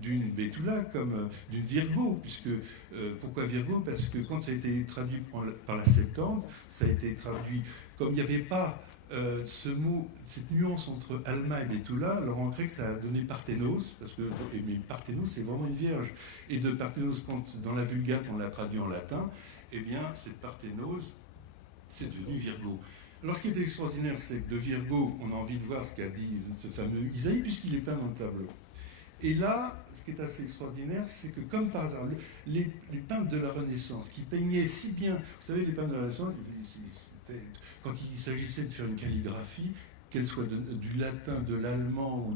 d'une Betula comme d'une Virgo, puisque, pourquoi Virgo? Parce que quand ça a été traduit par la Septante, ça a été traduit, comme il n'y avait pas ce mot, cette nuance entre Alma et Betula, alors on crée que ça a donné Parthénos, parce que mais Parthénos c'est vraiment une vierge. Et de Parthénos, quand dans la Vulgate on l'a traduit en latin, eh bien cette Parthénos, c'est devenu Virgo. Alors ce qui est extraordinaire, c'est que de Virgo, on a envie de voir ce qu'a dit ce fameux Isaïe, puisqu'il est peint dans le tableau. Et là, ce qui est assez extraordinaire, c'est que comme par hasard, les peintres de la Renaissance, qui peignaient si bien, vous savez, les peintres de la Renaissance, quand il s'agissait de faire une calligraphie, qu'elles soient du latin, de l'allemand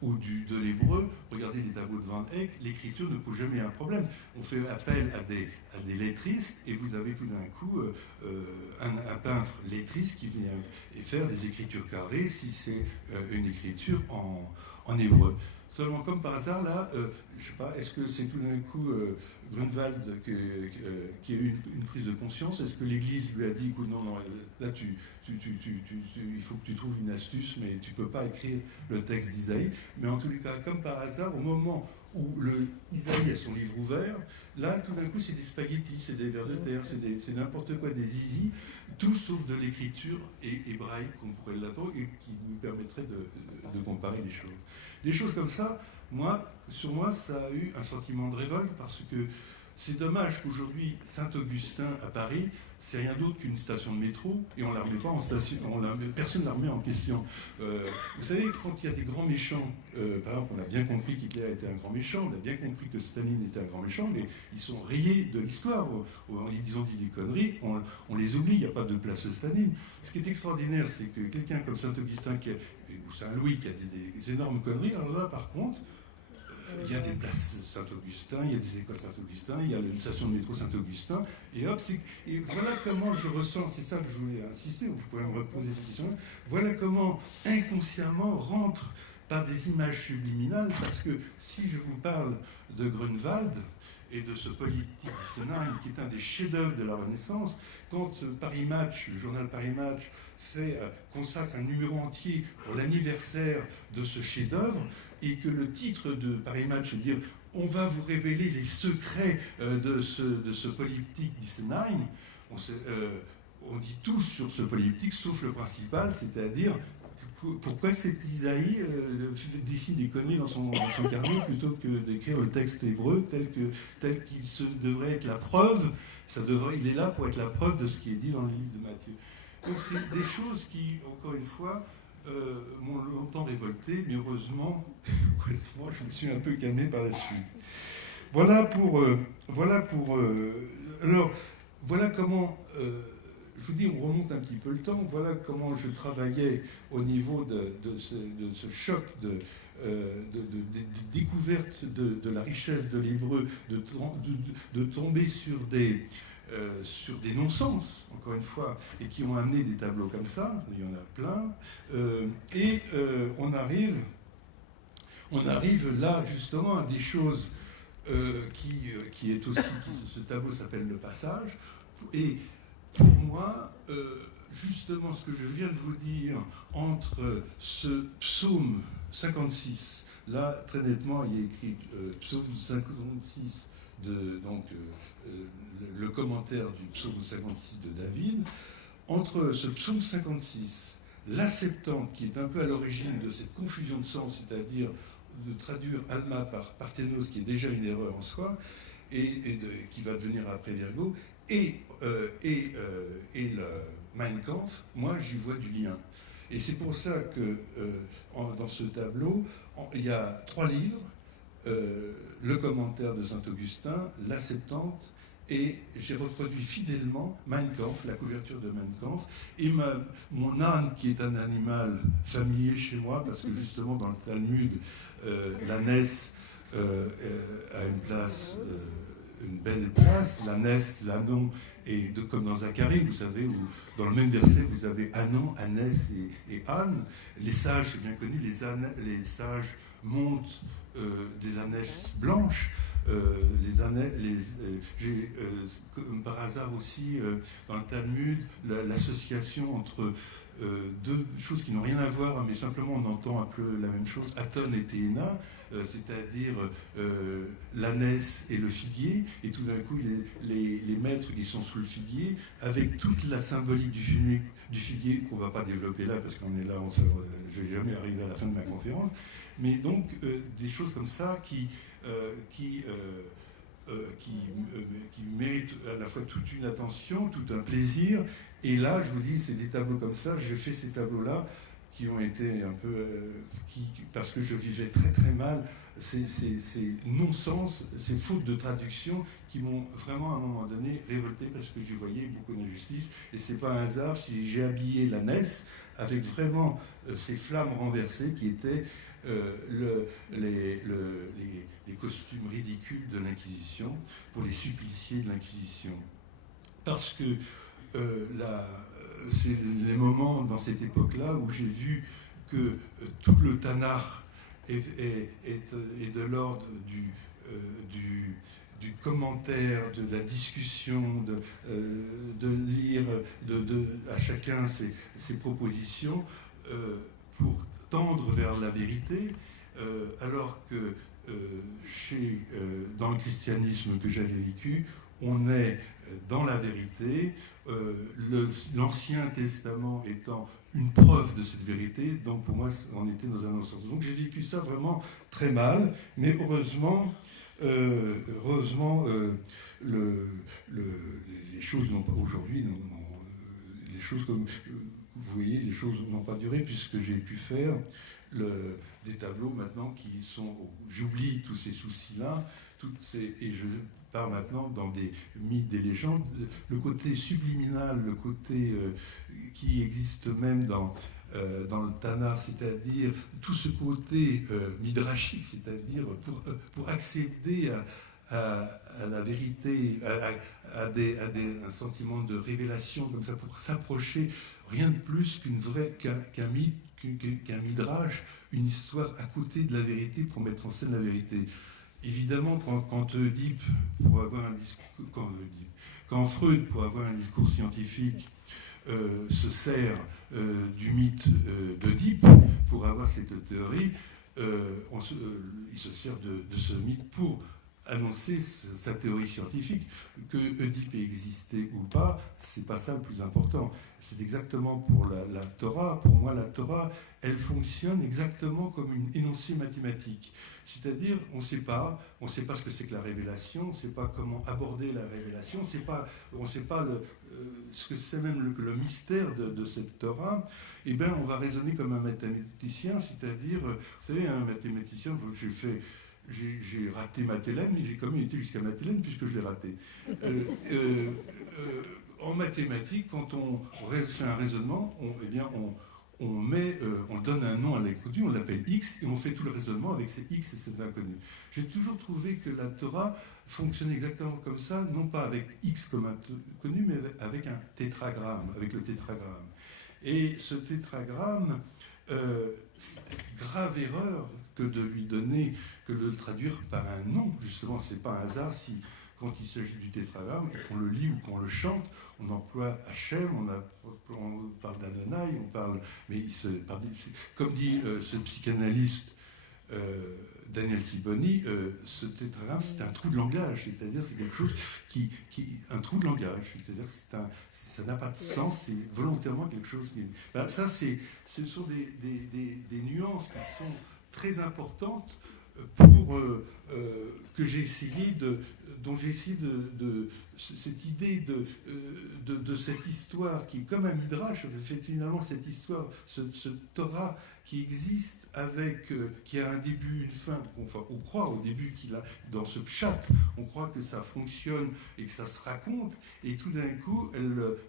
ou de l'hébreu. Regardez les tableaux de Van Eyck, l'écriture ne pose jamais un problème. On fait appel à des lettristes et vous avez tout d'un coup un peintre lettriste qui vient faire des écritures carrées si c'est une écriture en hébreu. Seulement, comme par hasard, là, je sais pas, est-ce que c'est tout d'un coup Grunewald qui a eu une prise de conscience? Est-ce que l'Église lui a dit, écoute, non, là, il faut que tu trouves une astuce, mais tu ne peux pas écrire le texte d'Isaïe. Mais en tous les cas, comme par hasard, au moment où Isaïe a son livre ouvert, là, tout d'un coup, c'est des spaghettis, c'est des vers de terre, c'est n'importe quoi, des zizi, tout sauf de l'écriture hébraïque, qu'on pourrait l'attendre, et qui nous permettrait de comparer les choses. Des choses comme ça, sur moi, ça a eu un sentiment de révolte, parce que c'est dommage qu'aujourd'hui, Saint-Augustin, à Paris, c'est rien d'autre qu'une station de métro, et on ne la remet pas en station, personne ne la remet en question. Vous savez, quand il y a des grands méchants, par exemple, on a bien compris qu'Hitler était un grand méchant, on a bien compris que Staline était un grand méchant, mais ils sont rayés de l'histoire. Ils ont dit des conneries, on les oublie, il n'y a pas de place à Staline. Ce qui est extraordinaire, c'est que quelqu'un comme Saint-Augustin, ou Saint-Louis, qui a des énormes conneries, alors là, par contre, il y a des places Saint-Augustin, il y a des écoles Saint-Augustin, il y a une station de métro Saint-Augustin, et hop, et voilà comment je ressens, c'est ça que je voulais insister, vous pourrez me reposer des questions, voilà comment inconsciemment rentre par des images subliminales, parce que si je vous parle de Grunewald et de ce politique d'Isenheim, qui est un des chefs-d'œuvre de la Renaissance, quand Paris Match, le journal Paris Match, consacre un numéro entier pour l'anniversaire de ce chef-d'œuvre, et que le titre de Paris Match, dire on va vous révéler les secrets de ce politique d'Isenheim, on dit tout sur ce politique, sauf le principal, c'est-à-dire pourquoi cet Isaïe décide des conneries dans son carnet plutôt que d'écrire le texte hébreu tel qu'il devrait être la preuve. Il est là pour être la preuve de ce qui est dit dans le livre de Matthieu. Donc c'est des choses qui, encore une fois, m'ont longtemps révolté, mais heureusement, je me suis un peu calmé par la suite. Voilà comment, je vous dis, on remonte un petit peu le temps, voilà comment je travaillais au niveau de ce choc de découverte de la richesse de l'hébreu, de tomber sur des non-sens, encore une fois, et qui ont amené des tableaux comme ça, il y en a plein, on arrive là justement à des choses qui est aussi, ce tableau s'appelle Le Passage, et pour moi, justement ce que je viens de vous dire, entre ce psaume 56, là très nettement il y a écrit psaume 56, le commentaire du psaume 56 de David, entre ce psaume 56, la Septante, qui est un peu à l'origine de cette confusion de sens, c'est-à-dire de traduire Alma par Parthénos, qui est déjà une erreur en soi, et qui va devenir après Virgo, et le Mein Kampf, moi j'y vois du lien. Et c'est pour ça que dans ce tableau, il y a 3 livres, le commentaire de Saint-Augustin, la Septante, et j'ai reproduit fidèlement Mein Kampf, la couverture de Mein Kampf, et mon âne, qui est un animal familier chez moi, parce que justement dans le Talmud, l'ânesse a une place, une belle place, l'ânesse, l'ânon, et comme dans Zacharie, vous savez, où dans le même verset, vous avez Anon, ânesse et âne. Les sages, c'est bien connu, les sages montent des ânesses blanches. J'ai par hasard aussi dans le Talmud l'association entre deux choses qui n'ont rien à voir, mais simplement on entend un peu la même chose, Aton et Thééna, c'est-à-dire l'ânesse et le figuier, et tout d'un coup les maîtres qui sont sous le figuier, avec toute la symbolique du figuier qu'on ne va pas développer là, parce qu'on est là, je ne vais jamais arriver à la fin de ma conférence, mais donc des choses comme ça qui méritent à la fois toute une attention, tout un plaisir. Et là, je vous dis, c'est des tableaux comme ça. Je fais ces tableaux-là qui ont été un peu... parce que je vivais très très mal ces non-sens, ces fautes de traduction qui m'ont vraiment à un moment donné révolté parce que j'y voyais beaucoup d'injustice. Et c'est pas un hasard si j'ai habillé la Ness avec vraiment ces flammes renversées qui étaient les costumes ridicules de l'Inquisition pour les suppliciés de l'Inquisition. Parce que c'est les moments dans cette époque-là où j'ai vu que tout le Tanakh est de l'ordre du commentaire, de la discussion, de lire à chacun ses propositions pour tendre vers la vérité, alors que dans le christianisme que j'avais vécu, on est dans la vérité, l'Ancien Testament étant une preuve de cette vérité, donc pour moi on était dans un autre sens. Donc j'ai vécu ça vraiment très mal, mais heureusement les choses n'ont pas aujourd'hui, les choses comme vous voyez, les choses n'ont pas duré puisque j'ai pu faire des tableaux maintenant qui sont, j'oublie tous ces soucis-là, et je pars maintenant dans des mythes, des légendes, le côté subliminal, le côté qui existe même dans le Tanakh, c'est-à-dire tout ce côté midrashique, c'est-à-dire pour accéder à la vérité, à un sentiment de révélation comme ça, pour s'approcher, rien de plus qu'un mythe, qu'un midrash, une histoire à côté de la vérité pour mettre en scène la vérité. Évidemment, quand Oedipe, quand Freud, pour avoir un discours scientifique, se sert du mythe d'Oedipe pour avoir cette théorie, il se sert de ce mythe pour annoncer sa théorie scientifique. Que Oedipe ait existé ou pas, c'est pas ça le plus important. C'est exactement pour la Torah. Pour moi, la Torah, elle fonctionne exactement comme une énoncé mathématique. C'est-à-dire, on ne sait pas ce que c'est que la révélation, on ne sait pas comment aborder la révélation, on ne sait pas ce que c'est même le mystère de cette Torah. Eh bien, on va raisonner comme un mathématicien, c'est-à-dire, vous savez, un mathématicien, j'ai raté Mathélème, mais j'ai quand même été jusqu'à Mathélème puisque je l'ai raté. En mathématiques, quand on fait un raisonnement, on donne un nom à l'inconnu, on l'appelle X, et on fait tout le raisonnement avec ces X et cet inconnu. J'ai toujours trouvé que la Torah fonctionnait exactement comme ça, non pas avec X comme inconnu, mais avec un tétragramme, avec le tétragramme. Et ce tétragramme, grave erreur que de lui donner, que de le traduire par un nom. Justement, c'est pas un hasard si, quand il s'agit du tétragramme, et qu'on le lit ou qu'on le chante, on emploie Hachem, on parle d'Adonai, on parle... Mais comme dit ce psychanalyste Daniel Siboni, ce tétragramme, c'est un trou de langage, c'est-à-dire c'est quelque chose un trou de langage, c'est-à-dire que ça n'a pas de sens, c'est volontairement quelque chose qui... ça, ce sont des nuances qui sont très importantes pour que j'ai essayé dont j'ai essayé cette idée de cette histoire qui est comme un midrash, fait finalement cette histoire, ce Torah qui existe qui a un début, une fin, on croit au début qu'il a, dans ce pshat, on croit que ça fonctionne et que ça se raconte, et tout d'un coup,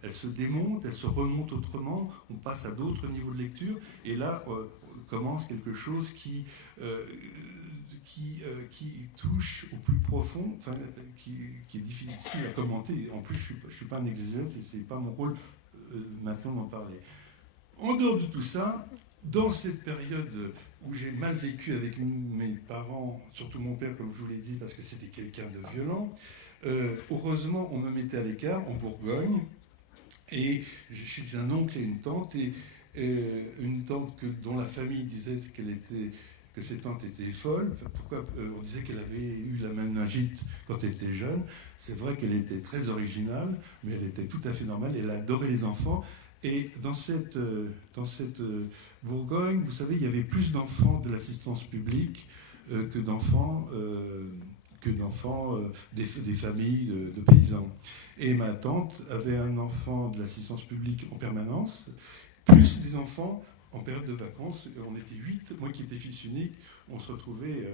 elle se démonte, elle se remonte autrement, on passe à d'autres niveaux de lecture, et là, commence quelque chose qui touche au plus profond, qui est difficile à commenter. En plus, je ne suis pas un exégète et ce n'est pas mon rôle maintenant d'en parler. En dehors de tout ça, dans cette période où j'ai mal vécu avec mes parents, surtout mon père, comme je vous l'ai dit, parce que c'était quelqu'un de violent, heureusement, on me mettait à l'écart en Bourgogne, et je suis un oncle et une tante, et une tante dont la famille disait que cette tante était folle. Pourquoi on disait qu'elle avait eu la méningite quand elle était jeune. C'est vrai qu'elle était très originale, mais elle était tout à fait normale. Elle adorait les enfants. Et dans cette Bourgogne, vous savez, il y avait plus d'enfants de l'assistance publique que d'enfants des familles de paysans. Et ma tante avait un enfant de l'assistance publique en permanence, plus des enfants en période de vacances. On était 8, moi qui étais fils unique, on se retrouvait.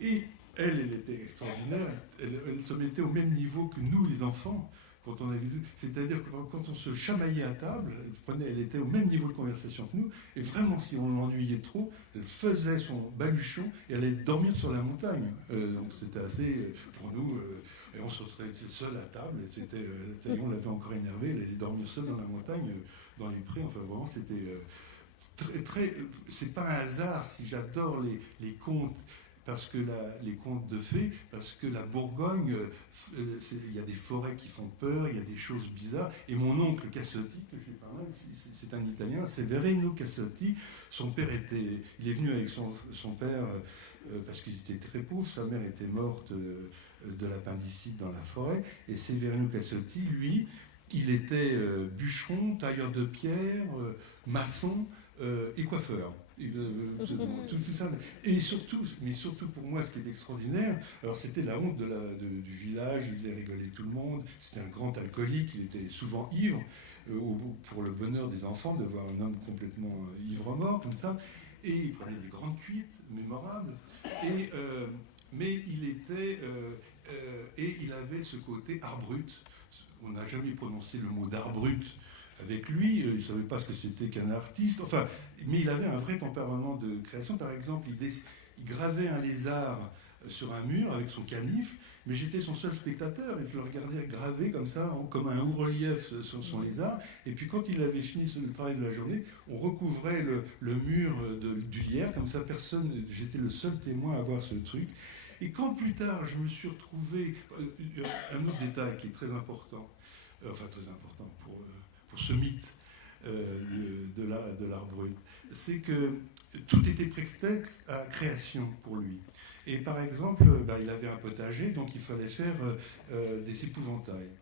Et elle était extraordinaire, elle se mettait au même niveau que nous, les enfants, quand on avait vu. C'est-à-dire que quand on se chamaillait à table, elle était au même niveau de conversation que nous, et vraiment, si on l'ennuyait trop, elle faisait son baluchon et elle allait dormir sur la montagne. Donc c'était assez, pour nous, et on se retrouvait seul à table, et c'était, ça y est, on l'avait encore énervé, elle allait dormir seule dans la montagne, dans les prés, enfin vraiment, c'était très. C'est pas un hasard si j'adore les contes. Parce que les contes de fées, parce que la Bourgogne, il y a des forêts qui font peur, il y a des choses bizarres. Et mon oncle Cassotti, que j'ai parlé, c'est un Italien, Severino Cassotti. Son père il est venu avec son père parce qu'ils étaient très pauvres. Sa mère était morte de l'appendicite dans la forêt. Et Severino Cassotti, lui, il était bûcheron, tailleur de pierre, maçon et coiffeur. Tout ça. Et surtout pour moi, ce qui est extraordinaire, alors c'était la honte du village, il faisait rigoler tout le monde, c'était un grand alcoolique, il était souvent ivre, pour le bonheur des enfants de voir un homme complètement ivre-mort, comme ça, et il prenait des grandes cuites mémorables, mais il était, et il avait ce côté art brut. On n'a jamais prononcé le mot d'art brut avec lui, il ne savait pas ce que c'était qu'un artiste, enfin, mais il avait un vrai tempérament de création. Par exemple, il gravait un lézard sur un mur avec son canif, mais j'étais son seul spectateur, et je le regardais graver comme ça, comme un haut-relief sur son lézard, et puis quand il avait fini le travail de la journée, on recouvrait le mur du lierre, comme ça personne, j'étais le seul témoin à voir ce truc. Et quand plus tard, je me suis retrouvé, un autre détail qui est très important, pour ce mythe de l'art brut, c'est que tout était prétexte à création pour lui. Et par exemple, il avait un potager, donc il fallait faire des épouvantails.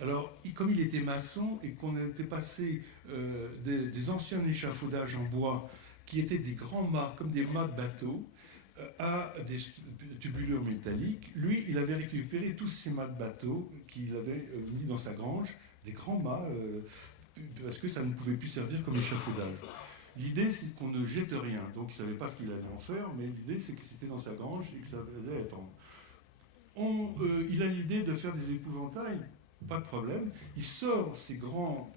Alors, comme il était maçon et qu'on était passé des anciens échafaudages en bois qui étaient des grands mâts, comme des mâts de bateau, à des tubulures métalliques, lui, il avait récupéré tous ces mâts de bateau qu'il avait mis dans sa grange, des grands mâts, parce que ça ne pouvait plus servir comme échafaudage. L'idée, c'est qu'on ne jette rien. Donc, il ne savait pas ce qu'il allait en faire, mais l'idée, c'est que c'était dans sa grange et que ça allait être il a l'idée de faire des épouvantails, pas de problème. Il sort ces grands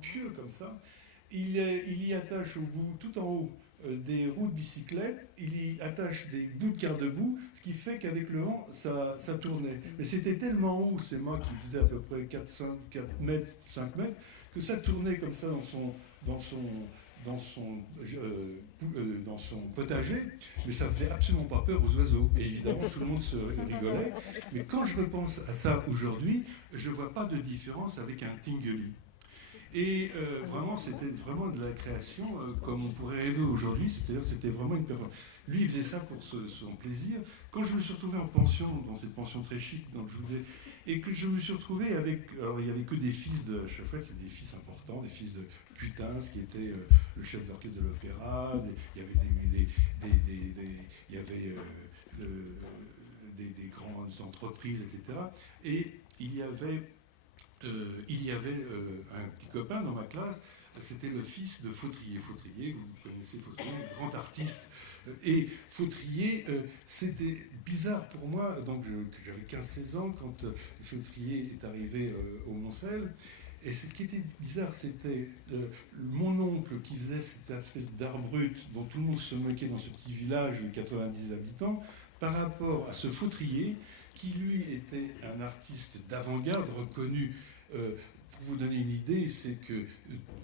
pieux comme ça. Il y attache au bout, tout en haut, des roues de bicyclette. Il y attache des bouts de quart-debout, ce qui fait qu'avec le vent, ça tournait. Mais c'était tellement haut, ces mâts qui faisaient à peu près 4 mètres, 5 mètres, que ça tournait comme ça dans son potager, mais ça faisait absolument pas peur aux oiseaux. Et évidemment, tout le monde se rigolait. Mais quand je repense à ça aujourd'hui, je ne vois pas de différence avec un Tinguely. Et vraiment, c'était vraiment de la création comme on pourrait rêver aujourd'hui, c'est-à-dire c'était vraiment une performance. Lui, il faisait ça pour son plaisir. Quand je me suis retrouvé en pension, dans cette pension très chic, donc et que je me suis retrouvé avec, alors il n'y avait que des fils de Chefret, c'est des fils importants, des fils de Cutins, qui était le chef d'orchestre de l'opéra, il y avait des grandes entreprises, etc. Et il y avait un petit copain dans ma classe, c'était le fils de Fautrier. Fautrier, vous connaissez Fautrier, grand artiste. Et Fautrier, c'était bizarre pour moi, donc j'avais 15-16 ans quand Fautrier est arrivé au Moncel. Et ce qui était bizarre, c'était mon oncle qui faisait cette espèce d'art brut dont tout le monde se moquait dans ce petit village de 90 habitants, par rapport à ce Fautrier qui, lui, était un artiste d'avant-garde reconnu. Pour vous donner une idée, c'est que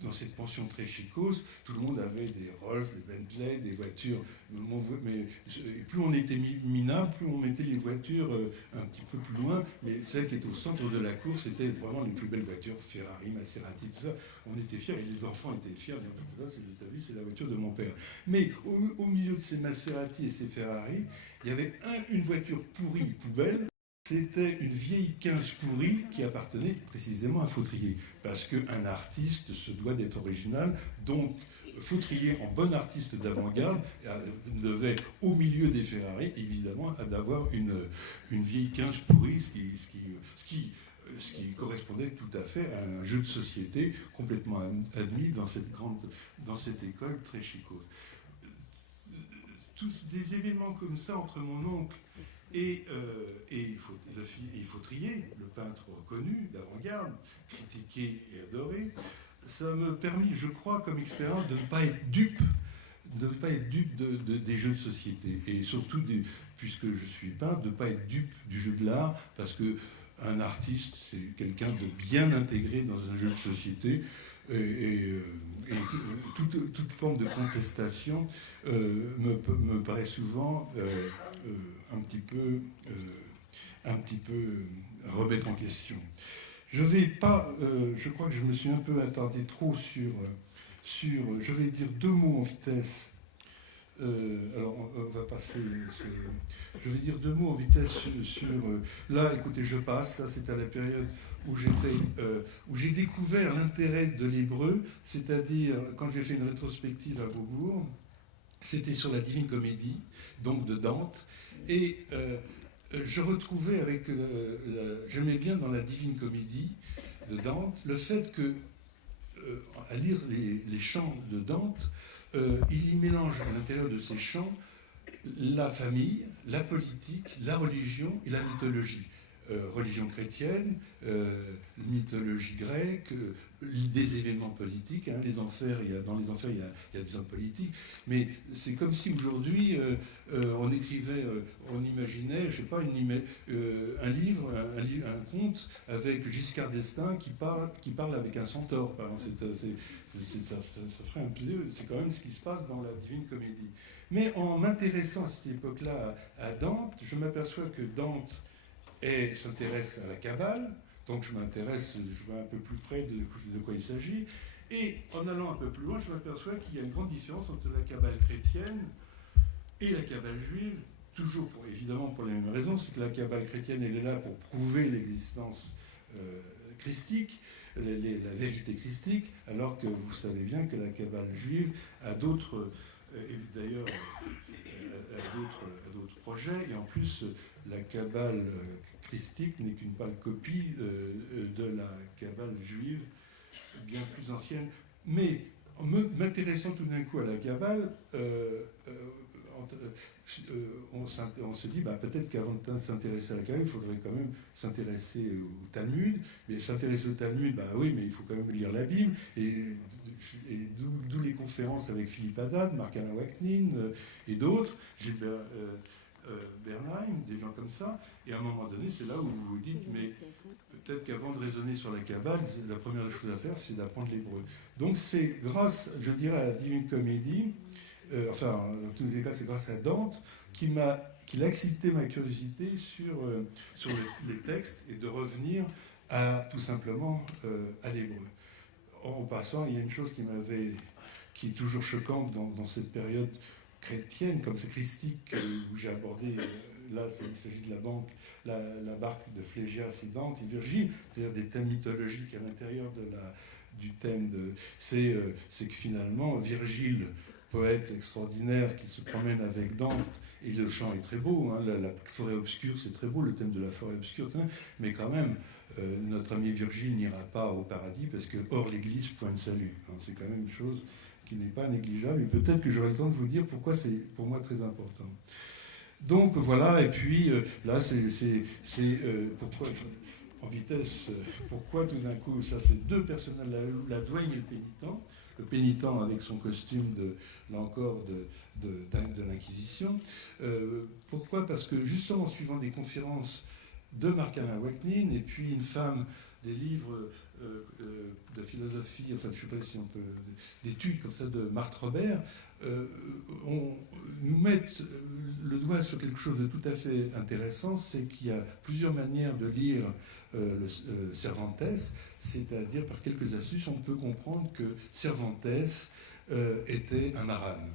dans cette pension très chicose, tout le monde avait des Rolls, des Bentley, des voitures. Mais plus on était minable, plus on mettait les voitures un petit peu plus loin. Mais celle qui était au centre de la cour, c'était vraiment les plus belles voitures, Ferrari, Maserati, tout ça. On était fiers, et les enfants étaient fiers. C'est la voiture de mon père. Mais au milieu de ces Maserati et ces Ferrari, il y avait une voiture pourrie, poubelle. C'était une vieille 15 pourrie qui appartenait précisément à Fautrier. Parce qu'un artiste se doit d'être original. Donc, Fautrier, en bon artiste d'avant-garde, devait, au milieu des Ferrari, évidemment, d'avoir une vieille 15 pourrie, ce qui ce qui correspondait tout à fait à un jeu de société complètement admis dans cette école très chicose. Tous des événements comme ça entre mon oncle et il faut trier, le peintre reconnu d'avant-garde, critiqué et adoré, ça me permet, je crois, comme expérience, de ne pas être dupe des jeux de société. Et surtout, puisque je suis peintre, de ne pas être dupe du jeu de l'art, parce qu'un artiste, c'est quelqu'un de bien intégré dans un jeu de société. Et toute forme de contestation me paraît souvent un petit peu remettre en question. Je crois que je me suis un peu attardé trop sur je vais dire 2 mots en vitesse. Alors, on va passer. Je vais dire 2 mots en vitesse sur. Là, écoutez, je passe. Ça, c'est à la période où j'ai découvert l'intérêt de l'hébreu, c'est-à-dire quand j'ai fait une rétrospective à Beaubourg. C'était sur la Divine Comédie, donc de Dante, et je retrouvais j'aimais bien dans la Divine Comédie de Dante le fait que, à lire les chants de Dante, il y mélange à l'intérieur de ces chants la famille, la politique, la religion et la mythologie. Religion chrétienne, mythologie grecque, des événements politiques. Hein, dans les enfers, il y a des hommes politiques. Mais c'est comme si aujourd'hui, on imaginait, je sais pas, un livre, un conte avec Giscard d'Estaing qui parle avec un centaure. Par exemple, ça serait un peu, c'est quand même ce qui se passe dans la Divine Comédie. Mais en m'intéressant à cette époque-là à Dante, je m'aperçois que Dante s'intéresse à la Kabbale, donc je vois un peu plus près de quoi il s'agit, et en allant un peu plus loin, je m'aperçois qu'il y a une grande différence entre la Kabbale chrétienne et la Kabbale juive, toujours évidemment pour les mêmes raisons, c'est que la Kabbale chrétienne, elle est là pour prouver l'existence christique, la vérité christique, alors que vous savez bien que la Kabbale juive a d'autres, d'ailleurs, à d'autres projets, et en plus la Kabbale christique n'est qu'une pâle copie de la Kabbale juive, bien plus ancienne. Mais en m'intéressant tout d'un coup à la Kabbale, on se dit peut-être qu'avant de s'intéresser à la Kabbale, il faudrait quand même s'intéresser au Talmud. Mais s'intéresser au Talmud, oui, mais il faut quand même lire la Bible. Et d'où les conférences avec Philippe Haddad, Marc-Alain Waknin et d'autres, Gilbert Bernheim, des gens comme ça. Et à un moment donné, c'est là où vous vous dites, mais peut-être qu'avant de raisonner sur la Kabbale, la première chose à faire, c'est d'apprendre l'hébreu. Donc c'est grâce, je dirais, à la Divine Comédie, dans tous les cas, c'est grâce à Dante qu'il a excité ma curiosité sur les textes et de revenir tout simplement à l'hébreu. En passant, il y a une chose qui est toujours choquante dans cette période chrétienne, comme c'est christique, où j'ai abordé, là il s'agit de la barque de Phlégias et Dante et Virgile, c'est-à-dire des thèmes mythologiques à l'intérieur du thème c'est que finalement, Virgile, poète extraordinaire qui se promène avec Dante, et le chant est très beau, hein, la forêt obscure, c'est très beau, le thème de la forêt obscure, mais quand même, notre ami Virgile n'ira pas au paradis parce que hors l'église, point de salut. Hein, c'est quand même une chose qui n'est pas négligeable, et peut-être que j'aurai le temps de vous dire pourquoi c'est pour moi très important. Donc voilà, et puis là, c'est pourquoi, en vitesse, pourquoi tout d'un coup, ça c'est 2 personnages, la douane et le pénitent. Le pénitent avec son costume là encore de l'Inquisition. Pourquoi ? Parce que justement, suivant des conférences de Marc-Alain Waknin, et puis une femme, des livres de philosophie, enfin je ne sais pas si on peut, d'études comme ça de Marthe Robert, on nous met le doigt sur quelque chose de tout à fait intéressant, c'est qu'il y a plusieurs manières de lire Cervantes, c'est-à-dire par quelques astuces, on peut comprendre que Cervantes était un marane.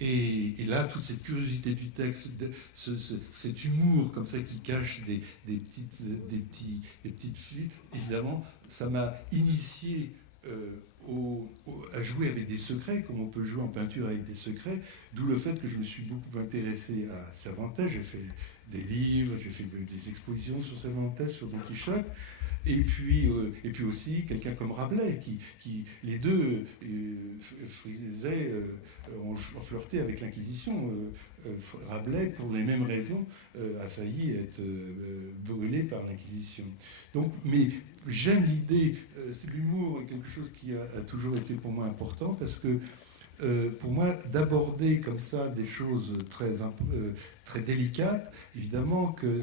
Et là, toute cette curiosité du texte, cet humour comme ça qui cache des petites filles, évidemment, ça m'a initié à jouer avec des secrets, comme on peut jouer en peinture avec des secrets, d'où le fait que je me suis beaucoup intéressé à Cervantes. J'ai fait des livres, j'ai fait des expositions sur Cervantes, sur Don Quichotte, Et puis aussi quelqu'un comme Rabelais, qui les deux ont flirté avec l'Inquisition. Rabelais, pour les mêmes raisons, a failli être brûlé par l'Inquisition. Donc, mais j'aime l'idée, l'humour est quelque chose qui a toujours été pour moi important, parce que pour moi, d'aborder comme ça des choses très délicates, évidemment que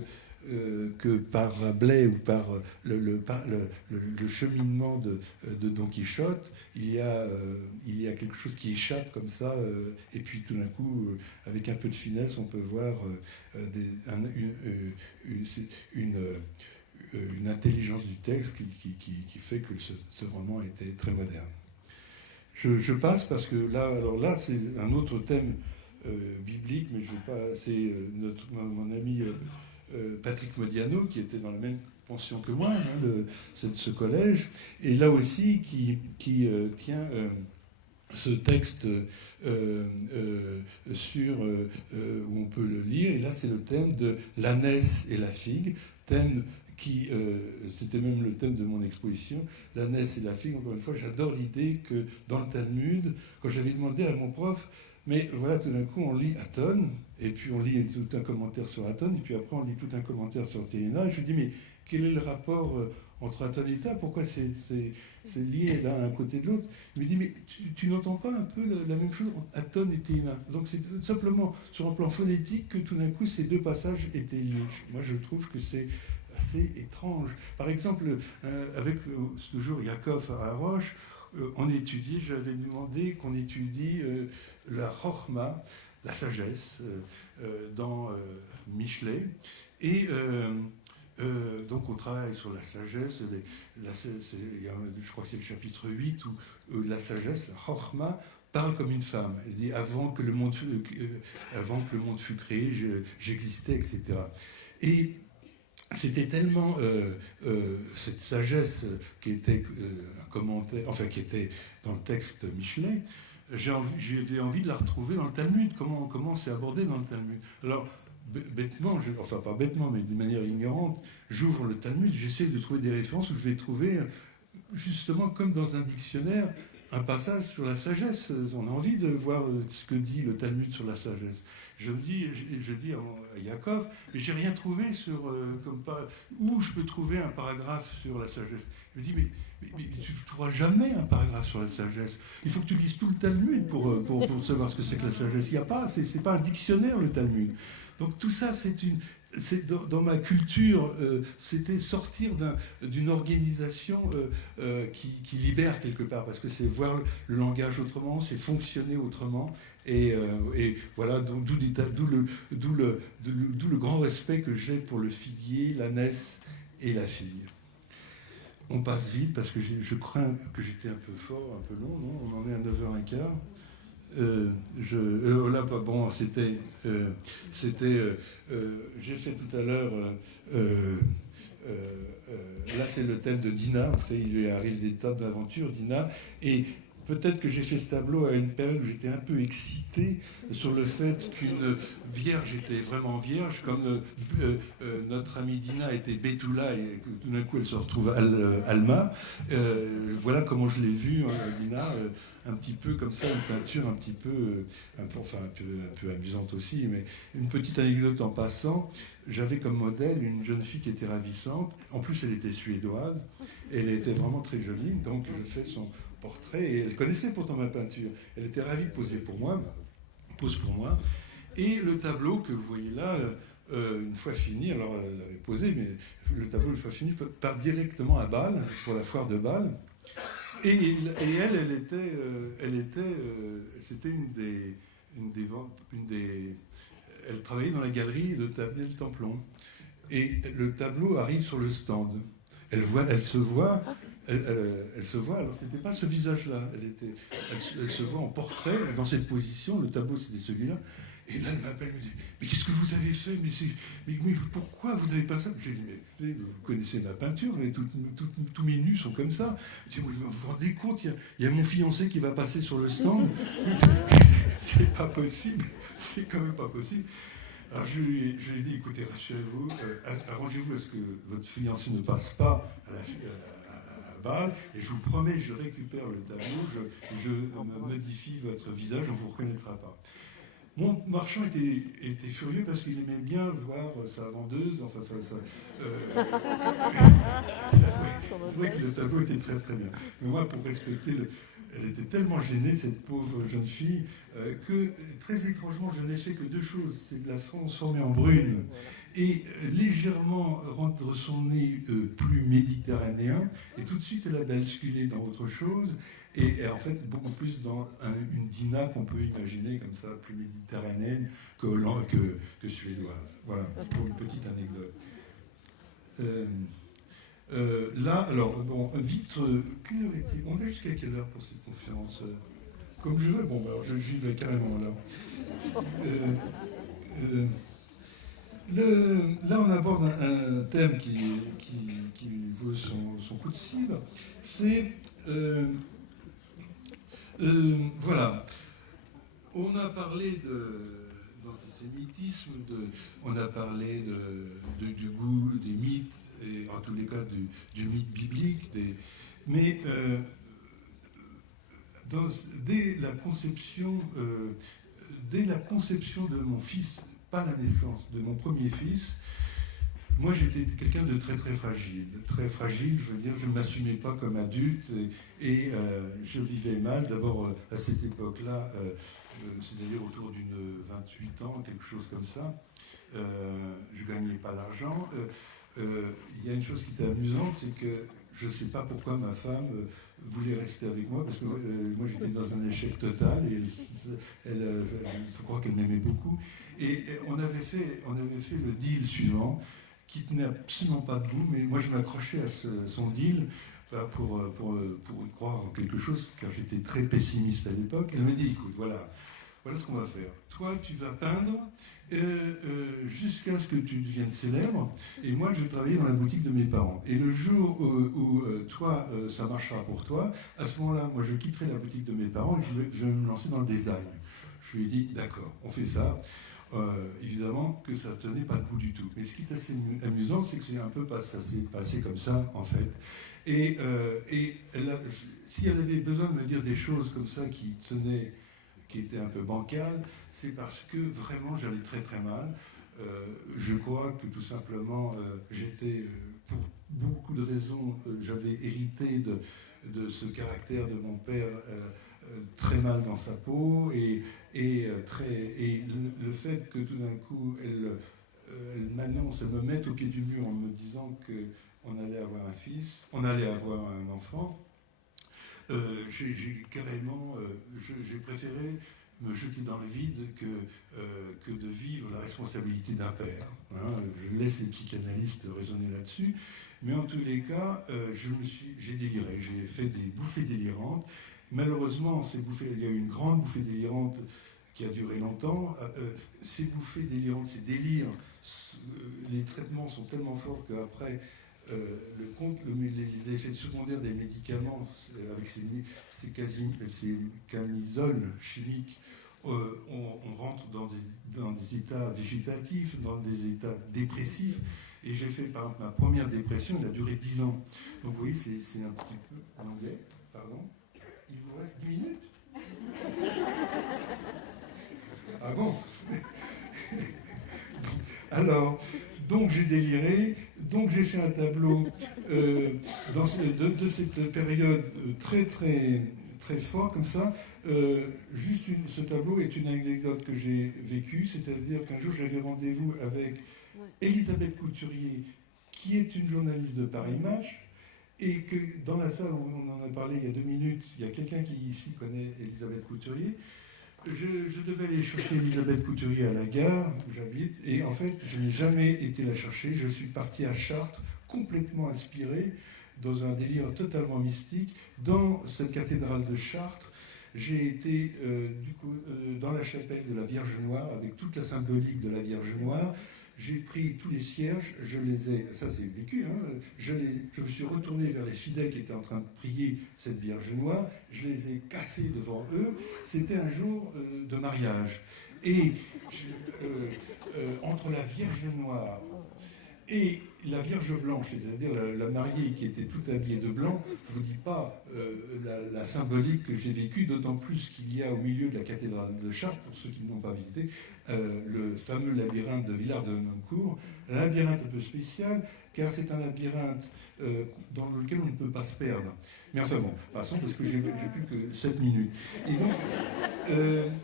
par Rabelais ou par le cheminement de Don Quichotte, il y a quelque chose qui échappe comme ça, et puis tout d'un coup, avec un peu de finesse, on peut voir une intelligence du texte qui fait que ce roman était très moderne. Je passe parce que là c'est un autre thème biblique, mais je vais pas. C'est mon ami Patrick Modiano, qui était dans la même pension que moi, ce collège, et là aussi qui tient ce texte où on peut le lire, et là c'est le thème de l'ânesse et la figue, thème qui, c'était même le thème de mon exposition, l'ânesse et la figue. Encore une fois, j'adore l'idée que dans le Talmud, quand j'avais demandé à mon prof, mais voilà, tout d'un coup, on lit Aton, et puis on lit tout un commentaire sur Aton, et puis après on lit tout un commentaire sur Théina, et je lui dis, mais quel est le rapport entre Aton et Théina? Pourquoi c'est lié l'un à un côté de l'autre? Il me dit, mais tu n'entends pas un peu la même chose entre Aton et Théina? Donc c'est simplement sur un plan phonétique que tout d'un coup ces deux passages étaient liés. Moi je trouve que c'est assez étrange. Par exemple, avec toujours Yaakov à Roche, j'avais demandé qu'on étudie la Chochma, la sagesse, dans Michelet. Et donc on travaille sur la sagesse. Je crois que c'est le chapitre 8 où la sagesse, la Chochma, parle comme une femme. Elle dit avant que le monde fût créé, j'existais, etc. Et c'était tellement cette sagesse qui était un commentaire, enfin qui était dans le texte Michelet, j'avais envie de la retrouver dans le Talmud. Comment c'est abordé dans le Talmud? Alors bêtement, enfin pas bêtement, mais d'une manière ignorante, j'ouvre le Talmud, j'essaie de trouver des références où je vais trouver justement comme dans un dictionnaire un passage sur la sagesse. On a envie de voir ce que dit le Talmud sur la sagesse. Je dis à Yaakov, mais j'ai rien trouvé où je peux trouver un paragraphe sur la sagesse. Je dis, mais tu ne trouveras jamais un paragraphe sur la sagesse. Il faut que tu lises tout le Talmud pour savoir ce que c'est que la sagesse. Il n'y a pas, c'est pas un dictionnaire le Talmud. Donc tout ça, dans ma culture, c'était sortir d'une organisation qui libère quelque part, parce que c'est voir le langage autrement, c'est fonctionner autrement, et voilà, d'où le grand respect que j'ai pour le figuier, l'ânesse et la figue. On passe vite, parce que je crains que j'étais un peu fort, un peu long, non? On en est à 9h15. J'ai fait tout à l'heure, là c'est le thème de Dinah, vous savez, il lui arrive des tas d'aventures, Dinah, et peut-être que j'ai fait ce tableau à une période où j'étais un peu excité sur le fait qu'une vierge était vraiment vierge, comme notre amie Dinah était Betula et que tout d'un coup elle se retrouve Alma. Voilà comment je l'ai vue, Dinah, un petit peu comme ça, une peinture un peu amusante aussi, mais une petite anecdote en passant. J'avais comme modèle une jeune fille qui était ravissante. En plus, elle était suédoise. Elle était vraiment très jolie. Donc, je fais son portrait. Et elle connaissait pourtant ma peinture. Elle était ravie de poser pour moi. Pose pour moi. Et le tableau que vous voyez là, une fois fini, alors elle avait posé, mais le tableau, une fois fini, part directement à Bâle, pour la foire de Bâle. Et c'était elle travaillait dans la galerie de Daniel Templon. Et le tableau arrive sur le stand. Elle se voit, alors c'était pas ce visage-là, elle se voit en portrait, dans cette position, le tableau c'était celui-là. Et là, elle m'appelle, elle me dit, mais qu'est-ce que vous avez fait? Mais pourquoi vous n'avez pas ça? J'ai dit, mais vous connaissez ma peinture, tous mes nus sont comme ça. Je dis, oui, mais vous vous rendez compte, il y a mon fiancé qui va passer sur le stand. C'est pas possible, c'est quand même pas possible. Alors je lui ai dit, écoutez, rassurez-vous, arrangez-vous à ce que votre fiancé ne passe pas à la Bâle, et je vous promets, je récupère le tableau, je modifie votre visage, on ne vous reconnaîtra pas. Mon marchand était furieux parce qu'il aimait bien voir sa vendeuse, enfin il trouvait que le tableau était très très bien. Mais moi, pour respecter elle était tellement gênée, cette pauvre jeune fille, que très étrangement, je n'ai fait que deux choses. C'est de la transformer en brune et légèrement rendre son nez plus méditerranéen. Et tout de suite, elle a basculé dans autre chose. Et en fait, beaucoup plus dans une Dina qu'on peut imaginer comme ça, plus méditerranéenne que suédoise. Voilà, pour une petite anecdote. Là, alors, bon, vite, quelle heure est-il ? On est jusqu'à quelle heure pour cette conférence ? Comme je veux, bon, alors j'y vais carrément là. Là, on aborde un thème qui vaut son coup de cible. C'est, voilà, on a parlé d'antisémitisme, on a parlé du goût des mythes, et en tous les cas du mythe biblique, mais dès la conception de mon fils, pas la naissance, de mon premier fils, moi j'étais quelqu'un de très très fragile. Très fragile, je veux dire, je ne m'assumais pas comme adulte et je vivais mal. D'abord, à cette époque-là, c'est-à-dire autour d'une 28 ans, quelque chose comme ça, je ne gagnais pas d'argent. Il y a une chose qui était amusante, c'est que je ne sais pas pourquoi ma femme voulait rester avec moi, parce que moi j'étais dans un échec total, et il faut croire qu'elle m'aimait beaucoup. Et on avait fait le deal suivant, qui tenait absolument pas debout, mais moi je m'accrochais à son deal pour y croire en quelque chose, car j'étais très pessimiste à l'époque. Elle me dit, écoute, voilà ce qu'on va faire. Toi, tu vas peindre jusqu'à ce que tu deviennes célèbre, et moi, je vais travailler dans la boutique de mes parents. Et le jour où toi, ça marchera pour toi, à ce moment-là, moi, je quitterai la boutique de mes parents et je vais me lancer dans le design. Je lui ai dit, d'accord, on fait ça. Évidemment que ça ne tenait pas debout du tout. Mais ce qui est assez amusant, c'est que ça s'est passé comme ça, en fait. Et si elle avait besoin de me dire des choses comme ça qui étaient un peu bancales, c'est parce que vraiment j'allais très très mal. Je crois que tout simplement, j'étais, pour beaucoup de raisons, j'avais hérité de ce caractère de mon père très mal dans sa peau, et le fait que tout d'un coup elle m'annonce, elle me mette au pied du mur en me disant qu'on allait avoir un fils, on allait avoir un enfant, j'ai carrément, j'ai préféré me jeter dans le vide que de vivre la responsabilité d'un père. Hein. Je laisse les psychanalystes raisonner là-dessus, mais en tous les cas, j'ai déliré, j'ai fait des bouffées délirantes. Malheureusement, il y a eu une grande bouffée délirante qui a duré longtemps. Ces bouffées délirantes, ces délires, les traitements sont tellement forts qu'après, les effets secondaires des médicaments, avec ces camisoles chimiques, on rentre dans des états végétatifs, dans des états dépressifs. Et j'ai fait, par exemple, ma première dépression, elle a duré 10 ans. Donc vous voyez, c'est un petit peu en anglais, pardon. Il vous reste 10 minutes ? Ah bon ? Alors, donc j'ai déliré, donc j'ai fait un tableau de cette période très très très fort comme ça. Ce tableau est une anecdote que j'ai vécue, c'est-à-dire qu'un jour j'avais rendez-vous avec Elisabeth Couturier, qui est une journaliste de Paris Match, et que dans la salle où on en a parlé il y a 2 minutes, il y a quelqu'un qui ici connaît Elisabeth Couturier. Je devais aller chercher Elisabeth Couturier à la gare où j'habite, et en fait, je n'ai jamais été la chercher. Je suis parti à Chartres, complètement inspiré, dans un délire totalement mystique. Dans cette cathédrale de Chartres, j'ai été dans la chapelle de la Vierge Noire, avec toute la symbolique de la Vierge Noire. J'ai pris tous les cierges, ça c'est vécu, hein, je me suis retourné vers les fidèles qui étaient en train de prier cette Vierge Noire, je les ai cassés devant eux. C'était un jour de mariage. Et entre la Vierge Noire et la Vierge Blanche, c'est-à-dire la mariée qui était toute habillée de blanc, je ne vous dis pas la symbolique que j'ai vécue, d'autant plus qu'il y a au milieu de la cathédrale de Chartres, pour ceux qui ne l'ont pas visité, le fameux labyrinthe de Villars de Noncourt, un labyrinthe un peu spécial, car c'est un labyrinthe dans lequel on ne peut pas se perdre. Mais enfin bon, passons parce que j'ai plus que 7 minutes.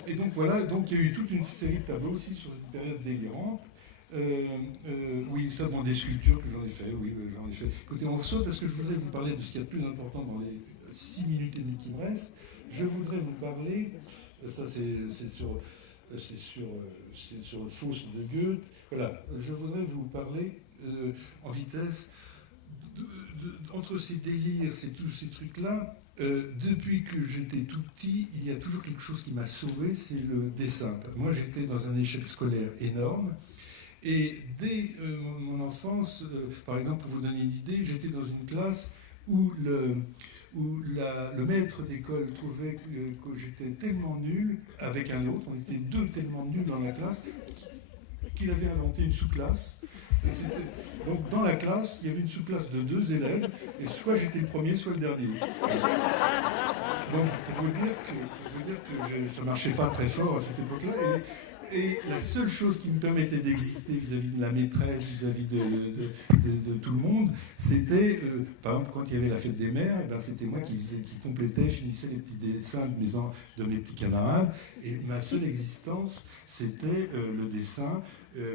Et donc voilà, donc il y a eu toute une série de tableaux aussi sur une période délirante. Oui, ça, bon, des sculptures que j'en ai fait, oui, j'en ai fait. Écoutez, on saute parce que je voudrais vous parler de ce qu'il y a de plus important dans les 6 minutes et demie qui me restent. Je voudrais vous parler, ça c'est sur le Faust de Goethe, voilà, je voudrais vous parler en vitesse entre ces délires, tous ces trucs-là. Depuis que j'étais tout petit, il y a toujours quelque chose qui m'a sauvé, c'est le dessin. Moi, j'étais dans un échec scolaire énorme. Et dès mon enfance, par exemple, pour vous donner une idée, j'étais dans une classe où le maître d'école trouvait que j'étais tellement nul avec un autre, on était deux tellement nuls dans la classe, qu'il avait inventé une sous-classe. Donc dans la classe, il y avait une sous-classe de 2 élèves, et soit j'étais le premier, soit le dernier. Donc pour vous dire que ça ne marchait pas très fort à cette époque-là. Et la seule chose qui me permettait d'exister vis-à-vis de la maîtresse, vis-à-vis de tout le monde, c'était, par exemple, quand il y avait la fête des mères, eh ben, c'était moi qui complétait, finissais les petits dessins de mes petits camarades. Et ma seule existence, c'était le dessin,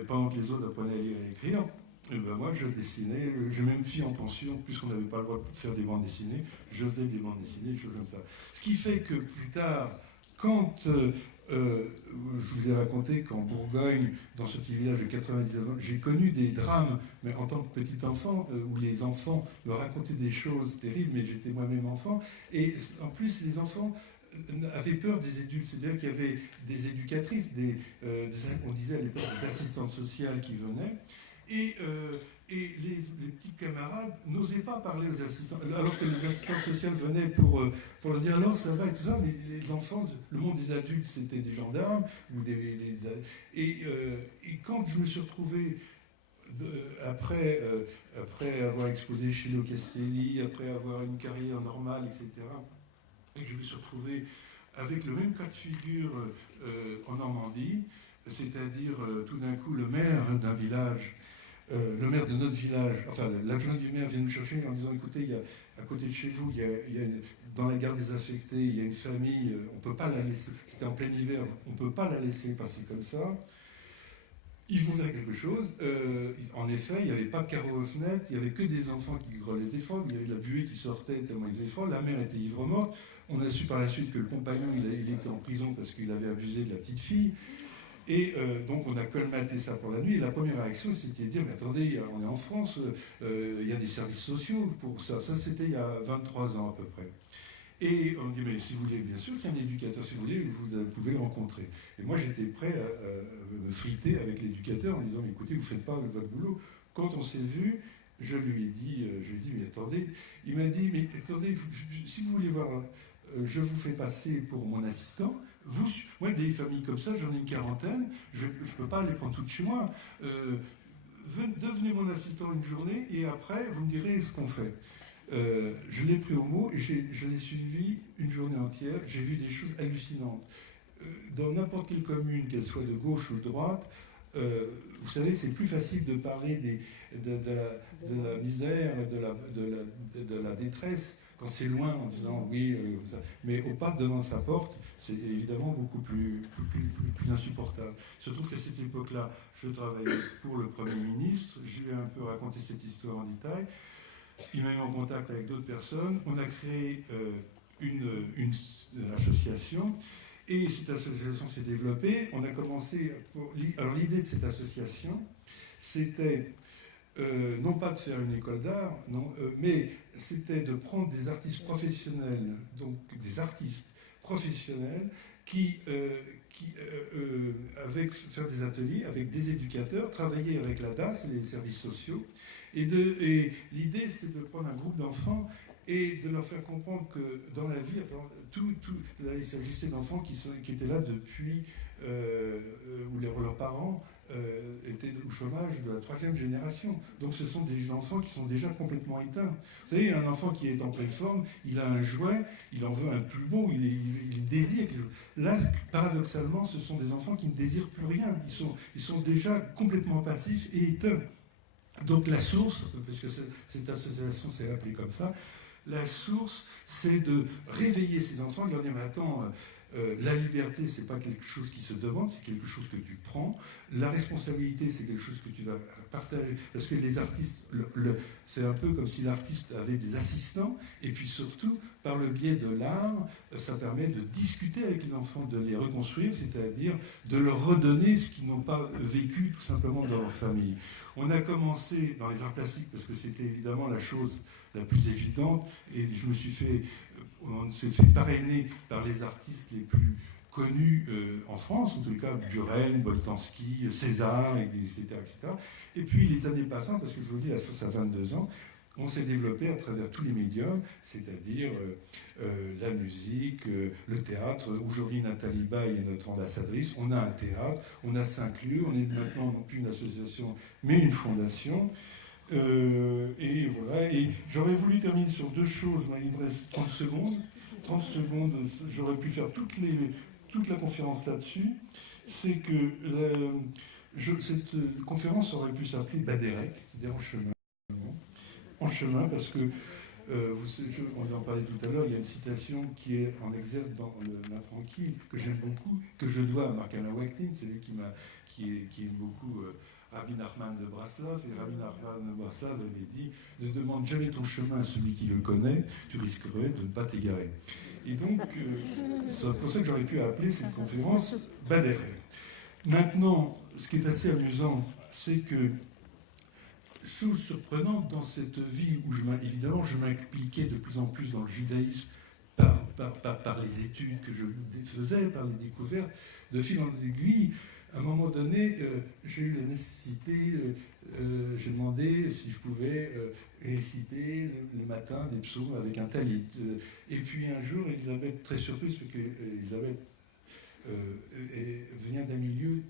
pendant que les autres apprenaient à lire et écrire. Ben moi, je dessinais, j'ai même fait en pension, puisqu'on n'avait pas le droit de faire des bandes dessinées, je faisais des bandes dessinées, des choses comme ça. Ce qui fait que plus tard, quand je vous ai raconté qu'en Bourgogne, dans ce petit village de 90 ans, j'ai connu des drames, mais en tant que petit enfant, où les enfants me racontaient des choses terribles, mais j'étais moi-même enfant. Et en plus, les enfants avaient peur des adultes, c'est-à-dire qu'il y avait des éducatrices, on disait à l'époque des assistantes sociales qui venaient, et les petits camarades n'osaient pas parler aux assistants, alors que les assistantes sociales venaient pour leur dire alors ça va et tout ça, mais les enfants, le monde des adultes, c'était des gendarmes, et quand je me suis retrouvé après avoir exposé chez Léo Castelli, après avoir une carrière normale, etc., et que je me suis retrouvé avec le même cas de figure en Normandie, c'est-à-dire tout d'un coup le maire d'un village, le maire de notre village, enfin l'adjoint du maire vient nous chercher en disant écoutez, à côté de chez vous, dans la gare des affectés, il y a une famille, on ne peut pas la laisser, c'était en plein hiver, on ne peut pas la laisser passer comme ça. Il faudrait quelque chose. En effet, il n'y avait pas de carreaux aux fenêtres, il n'y avait que des enfants qui grelottaient froid, il y avait de la buée qui sortait tellement il faisait froid, la mère était ivre-morte. On a su par la suite que le compagnon, il était en prison parce qu'il avait abusé de la petite fille. Et donc on a colmaté ça pour la nuit. Et la première réaction, c'était de dire, mais attendez, on est en France, il y a des services sociaux pour ça. Ça, c'était il y a 23 ans à peu près. Et on me dit, mais si vous voulez, bien sûr qu'il y a un éducateur, si vous voulez, vous pouvez le rencontrer. Et moi, j'étais prêt à me friter avec l'éducateur en disant, mais écoutez, vous ne faites pas votre boulot. Quand on s'est vu, je lui ai dit, mais attendez. Il m'a dit, mais attendez, si vous voulez voir, je vous fais passer pour mon assistant. Moi, des familles comme ça, j'en ai une quarantaine, je ne peux pas les prendre toutes chez moi. Devenez mon assistant une journée et après, vous me direz ce qu'on fait. Je l'ai pris au mot et je l'ai suivi une journée entière. J'ai vu des choses hallucinantes. Dans n'importe quelle commune, qu'elle soit de gauche ou de droite, vous savez, c'est plus facile de parler de la misère, de la détresse, quand c'est loin, en disant oui, ça. Mais au pas devant sa porte, c'est évidemment beaucoup plus insupportable. Il se trouve qu'à cette époque-là, je travaillais pour le Premier ministre, je lui ai un peu raconté cette histoire en détail. Il m'a mis en contact avec d'autres personnes. On a créé une association et cette association s'est développée. On a commencé. Alors l'idée de cette association, c'était non pas de faire une école d'art, mais c'était de prendre des artistes professionnels, donc des artistes professionnels qui faire des ateliers avec des éducateurs, travailler avec la DAS, les services sociaux. Et l'idée, c'est de prendre un groupe d'enfants et de leur faire comprendre que dans la vie, là, il s'agissait d'enfants qui étaient là depuis, où leurs parents étaient au chômage de la 3e génération. Donc ce sont des enfants qui sont déjà complètement éteints. Vous savez, un enfant qui est en pleine forme, il a un jouet, il en veut un plus beau, il désire quelque chose. Là, paradoxalement, ce sont des enfants qui ne désirent plus rien. Ils sont déjà complètement passifs et éteints. Donc la source, parce que cette association s'est appelée comme ça, la source, c'est de réveiller ces enfants, de leur dire, mais attends, la liberté, c'est pas quelque chose qui se demande, c'est quelque chose que tu prends. La responsabilité, c'est quelque chose que tu vas partager. Parce que les artistes, c'est un peu comme si l'artiste avait des assistants. Et puis surtout, par le biais de l'art, ça permet de discuter avec les enfants, de les reconstruire, c'est-à-dire de leur redonner ce qu'ils n'ont pas vécu tout simplement dans leur famille. On a commencé dans les arts plastiques, parce que c'était évidemment la chose la plus évidente, et on s'est fait parrainer par les artistes les plus connus en France, en tout cas Buren, Boltanski, César, etc., etc. Et puis les années passant, parce que je vous dis, la sauce a 22 ans, on s'est développé à travers tous les médiums, c'est-à-dire la musique, le théâtre. Aujourd'hui, Nathalie Baye est notre ambassadrice. On a un théâtre, on a 5 lieux, on est maintenant non plus une association, mais une fondation. Et voilà, et j'aurais voulu terminer sur 2 choses, mais il me reste 30 secondes. 30 secondes, j'aurais pu faire toute la conférence là-dessus. C'est que cette conférence aurait pu s'appeler Baderec, c'est-à-dire en chemin. En chemin, parce que, on en parlait tout à l'heure, il y a une citation qui est en exergue dans La Tranquille, que j'aime beaucoup, que je dois à Marc-Alain Wachtin, c'est lui qui aime beaucoup Rabbi Nachman de Braslav, et Rabbi Nachman de Braslav avait dit « Ne demande jamais ton chemin à celui qui le connaît, tu risquerais de ne pas t'égarer ». Et donc, c'est pour ça que j'aurais pu appeler cette conférence Baderec. Maintenant, ce qui est assez amusant, c'est que, chose surprenante dans cette vie où évidemment je m'impliquais de plus en plus dans le judaïsme par les études que je faisais, par les découvertes, de fil en aiguille, à un moment donné, j'ai eu la nécessité, j'ai demandé si je pouvais réciter le matin des psaumes avec un talit. Et puis un jour, Elisabeth, très surprise, parce qu'Elisabeth vient d'un milieu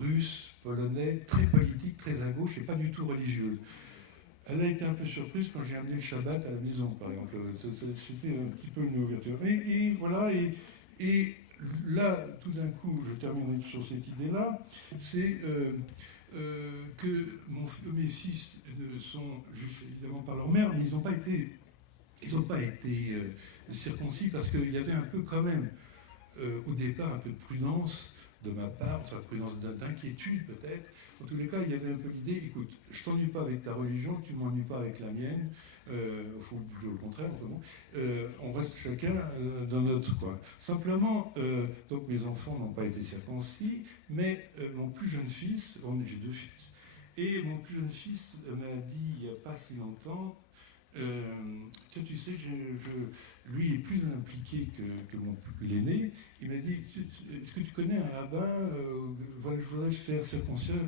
russe, polonais, très politique, très à gauche et pas du tout religieux. Elle a été un peu surprise quand j'ai amené le Shabbat à la maison, par exemple. C'était un petit peu une ouverture. Et voilà, et là, tout d'un coup, je terminerai sur cette idée-là, c'est que mes fils sont juifs évidemment par leur mère, mais ils n'ont pas été circoncis parce qu'il y avait un peu quand même, au départ, un peu de prudence de ma part, enfin prudence d'inquiétude peut-être. En tous les cas, il y avait un peu l'idée, écoute, je t'ennuie pas avec ta religion, tu m'ennuies pas avec la mienne, faut au contraire, enfin bon, on reste chacun dans notre coin. Simplement, donc mes enfants n'ont pas été circoncis, mais mon plus jeune fils, j'ai 2 fils, et mon plus jeune fils m'a dit il n'y a pas si longtemps, tu sais, lui est plus impliqué que l'aîné. Il m'a dit, est-ce que tu connais un rabbin, voilà, je voudrais faire circoncire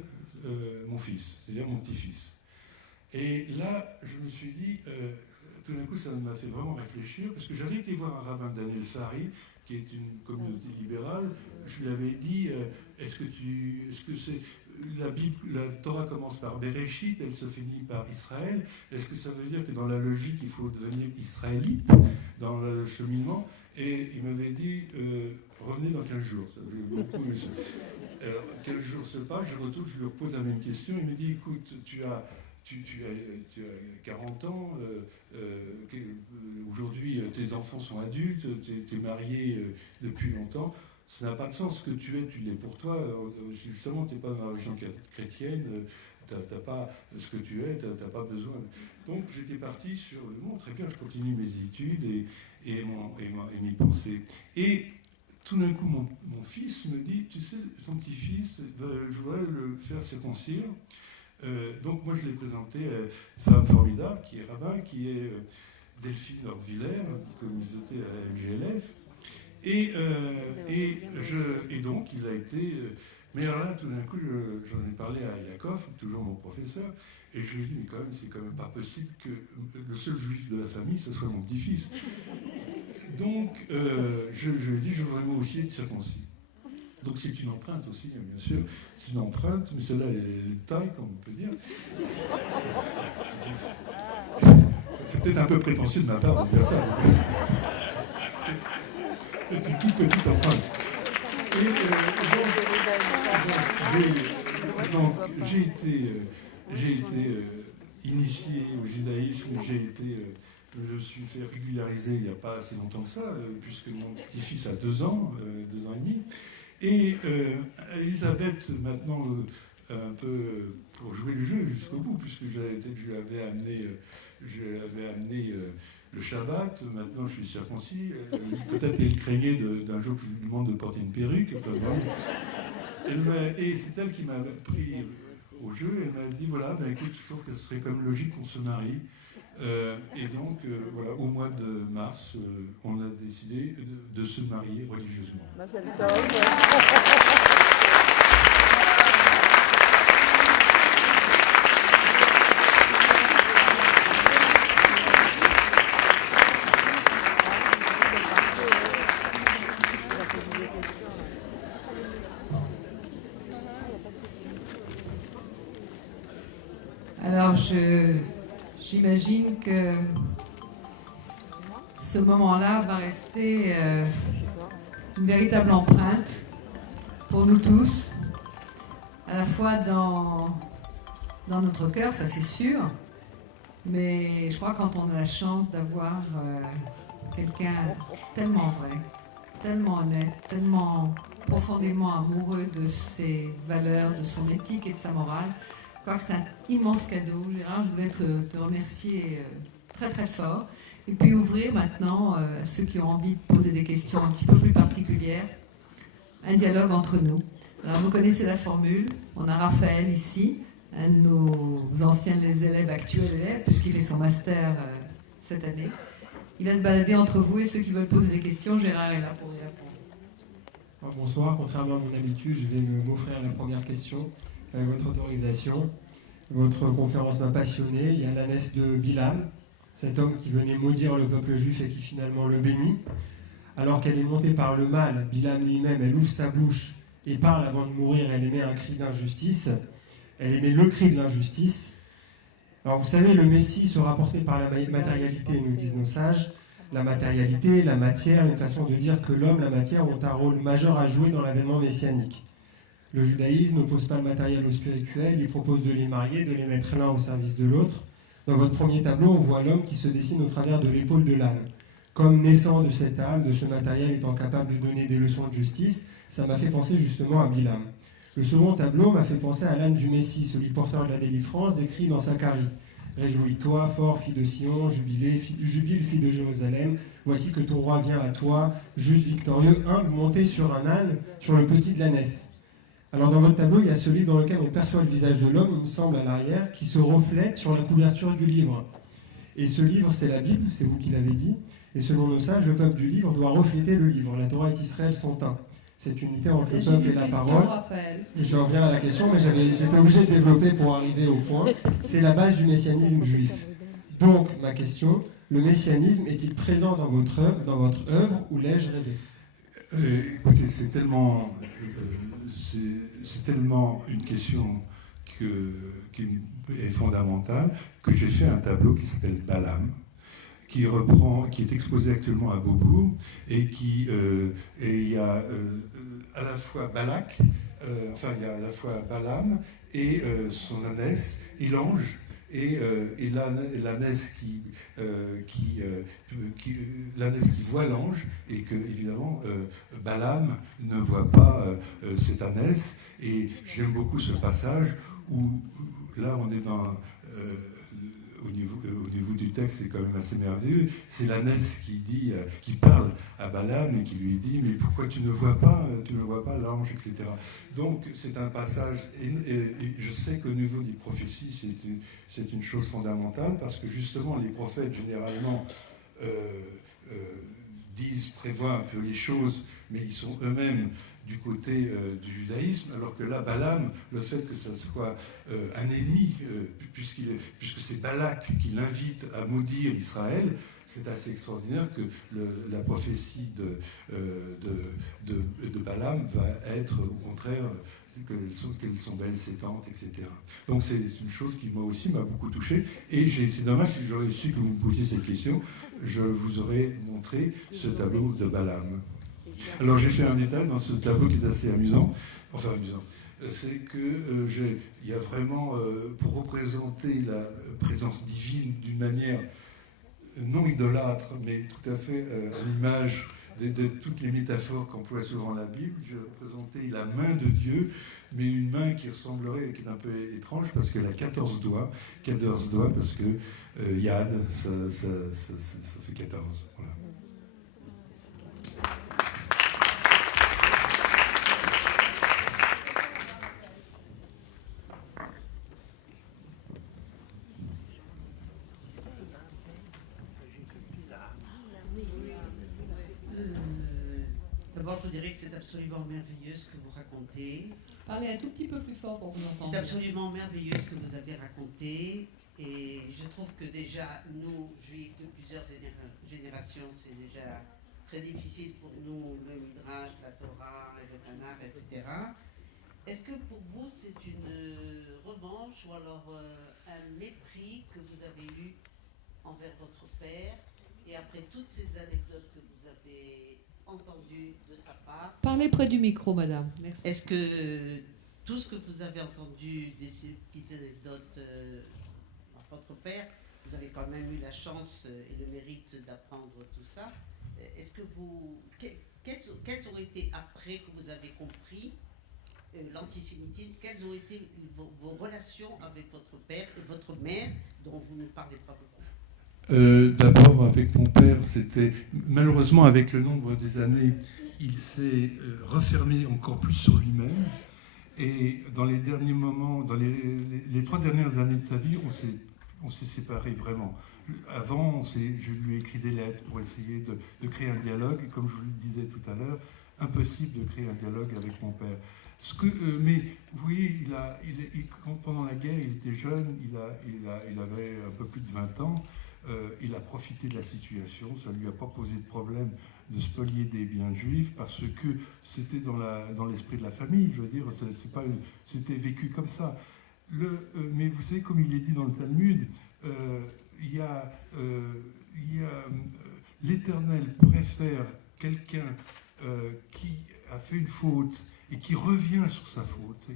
mon fils, c'est-à-dire mon petit-fils. Et là, je me suis dit, tout d'un coup, ça m'a fait vraiment réfléchir, parce que j'avais été voir un rabbin, Daniel Fari, qui est une communauté libérale. Je lui avais dit, est-ce que c'est la Bible, la Torah commence par Bereshit, elle se finit par Israël. Est-ce que ça veut dire que dans la logique, il faut devenir israélite dans le cheminement? Et il m'avait dit, revenez dans 15 jours. Ça fait beaucoup aimé ça. Alors, 15 jours se passent, je retourne, je lui repose la même question. Il me dit, écoute, tu as 40 ans, aujourd'hui tes enfants sont adultes, tu es marié depuis longtemps. Ça n'a pas de sens. Ce que tu es, tu l'es pour toi. Justement, tu n'es pas dans la religion chrétienne, t'as pas ce que tu es, tu n'as pas besoin. Donc j'étais parti sur le monde. Très bien, je continue mes études et mes pensées. Et tout d'un coup, mon fils me dit, tu sais, ton petit-fils, je voudrais le faire circoncire. Donc moi, je l'ai présenté à une femme formidable, qui est rabbin, qui est Delphine Ordviller, qui est communauté à la MGLF. Et donc, il a été Mais alors là, tout d'un coup, j'en ai parlé à Yakov, toujours mon professeur, et je lui ai dit, mais quand même, c'est quand même pas possible que le seul juif de la famille, ce soit mon petit-fils. Donc, je lui ai dit, je voudrais moi aussi être circoncis. Donc c'est une empreinte aussi, bien sûr. C'est une empreinte, mais celle-là, elle est taille, comme on peut dire. C'est peut-être un peu prétentieux de ma part de dire ça. C'est une toute petite empreinte. Et donc, j'ai été initié au judaïsme, je me suis fait régulariser il n'y a pas assez longtemps que ça, puisque mon petit-fils a 2 ans, 2 ans et demi. Et Elisabeth, maintenant, un peu pour jouer le jeu jusqu'au bout, puisque je lui avais amené le Shabbat, maintenant je suis circoncis, peut-être qu'elle craignait d'un jour que je lui demande de porter une perruque. Enfin, et c'est elle qui m'a pris au jeu, elle m'a dit, voilà, ben, écoute, je trouve que ce serait comme logique qu'on se marie. Et donc, voilà, au mois de mars, on a décidé de se marier religieusement. Alors, j'imagine que ce moment-là va rester une véritable empreinte pour nous tous, à la fois dans notre cœur, ça c'est sûr, mais je crois que quand on a la chance d'avoir quelqu'un tellement vrai, tellement honnête, tellement profondément amoureux de ses valeurs, de son éthique et de sa morale, je crois que c'est un immense cadeau. Gérard, je voulais te remercier très très fort. Et puis ouvrir maintenant, à ceux qui ont envie de poser des questions un petit peu plus particulières, un dialogue entre nous. Alors vous connaissez la formule, on a Raphaël ici, un de nos anciens élèves, actuels élèves, puisqu'il fait son master cette année. Il va se balader entre vous et ceux qui veulent poser des questions. Gérard est là pour y répondre. Bonsoir, contrairement à mon habitude, je vais m'offrir la première question. Avec votre autorisation, votre conférence m'a passionné. Il y a l'ânesse de Bilam, cet homme qui venait maudire le peuple juif et qui finalement le bénit. Alors qu'elle est montée par le mal, Bilam lui-même, elle ouvre sa bouche et parle avant de mourir, elle émet un cri d'injustice. Elle émet le cri de l'injustice. Alors vous savez, le Messie sera porté par la matérialité, nous disent nos sages. La matérialité, la matière, une façon de dire que l'homme, la matière, ont un rôle majeur à jouer dans l'avènement messianique. Le judaïsme n'oppose pas le matériel au spirituel, il propose de les marier, de les mettre l'un au service de l'autre. Dans votre premier tableau, on voit l'homme qui se dessine au travers de l'épaule de l'âme. Comme naissant de cette âme, de ce matériel étant capable de donner des leçons de justice, ça m'a fait penser justement à Bilam. Le second tableau m'a fait penser à l'âne du Messie, celui porteur de la délivrance, décrit dans Zacharie. Réjouis-toi, fort, fille de Sion, jubile, fille de Jérusalem, voici que ton roi vient à toi, juste, victorieux, humble, monté sur un âne, sur le petit de l'ânesse. Alors dans votre tableau, il y a ce livre dans lequel on perçoit le visage de l'homme, il me semble, à l'arrière, qui se reflète sur la couverture du livre. Et ce livre, c'est la Bible, c'est vous qui l'avez dit, et selon nos sages, le peuple du livre doit refléter le livre. La Torah et Israël sont un. Cette unité entre le peuple et la parole. Je reviens à la question, mais j'étais obligé de développer pour arriver au point. C'est la base du messianisme juif. Donc, ma question, le messianisme est-il présent dans votre œuvre ou l'ai-je rêvé ? Écoutez, c'est tellement une question qui est fondamentale que j'ai fait un tableau qui s'appelle Balaam, qui est exposé actuellement à Beaubourg, et il y a à la fois Balak, il y a à la fois Balaam et son ânesse et l'ange, et l'ânesse qui voit l'ange, et que évidemment Balaam ne voit pas cette ânesse. Et j'aime beaucoup ce passage où là on est dans au niveau du texte, c'est quand même assez merveilleux. C'est l'ânesse qui parle à Balaam et qui lui dit « Mais pourquoi tu ne vois pas l'ange, etc. » Donc c'est un passage, et je sais qu'au niveau des prophéties, c'est une chose fondamentale, parce que justement les prophètes généralement prévoient un peu les choses, mais ils sont eux-mêmes du côté du judaïsme, alors que là, Balaam, le fait que ça soit un ennemi, puisque c'est Balak qui l'invite à maudire Israël, c'est assez extraordinaire que la prophétie de Balaam va être, au contraire, qu'elles sont belles, ces tentes, etc. Donc c'est une chose qui, moi aussi, m'a beaucoup touché. Et c'est dommage, si j'aurais su que vous me posiez cette question, je vous aurais montré ce tableau de Balaam. Alors j'ai fait un détail dans ce tableau qui est assez amusant, enfin amusant, c'est que il y a vraiment, pour représenter la présence divine d'une manière non idolâtre, mais tout à fait à l'image de toutes les métaphores qu'emploie souvent la Bible, je représentais la main de Dieu, mais une main qui ressemblerait, qui est un peu étrange, parce qu'elle a 14 doigts, parce que Yad, ça fait 14, voilà. D'abord, je dirais que c'est absolument merveilleux ce que vous racontez. Parlez un tout petit peu plus fort pour vous entendre. C'est absolument merveilleux ce que vous avez raconté. Et je trouve que déjà, nous, juifs de plusieurs générations, c'est déjà très difficile pour nous, le Midrash, la Torah, le Tanakh, etc. Est-ce que pour vous, c'est une revanche ou alors un mépris que vous avez eu envers votre père, et après toutes ces anecdotes que vous avez entendues de sa part? Parlez près du micro, madame. Merci. Est-ce que tout ce que vous avez entendu de ces petites anecdotes par votre père, vous avez quand même eu la chance et le mérite d'apprendre tout ça? Est-ce que vous... Quelles ont été, après que vous avez compris l'antisémitisme, quelles ont été vos relations avec votre père et votre mère, dont vous ne parlez pas beaucoup? D'abord, avec mon père, c'était... Malheureusement, avec le nombre des années, il s'est refermé encore plus sur lui-même. Et dans les derniers moments, dans les 3 dernières années de sa vie, on s'est séparés vraiment. Avant, je lui ai écrit des lettres pour essayer de créer un dialogue. Et comme je vous le disais tout à l'heure, impossible de créer un dialogue avec mon père. Mais vous voyez, pendant la guerre, il était jeune, il avait un peu plus de 20 ans. Il a profité de la situation, ça ne lui a pas posé de problème de spolier des biens juifs parce que c'était dans l'esprit de la famille, je veux dire, c'était vécu comme ça. Mais vous savez, comme il est dit dans le Talmud, l'Éternel préfère quelqu'un qui a fait une faute et qui revient sur sa faute,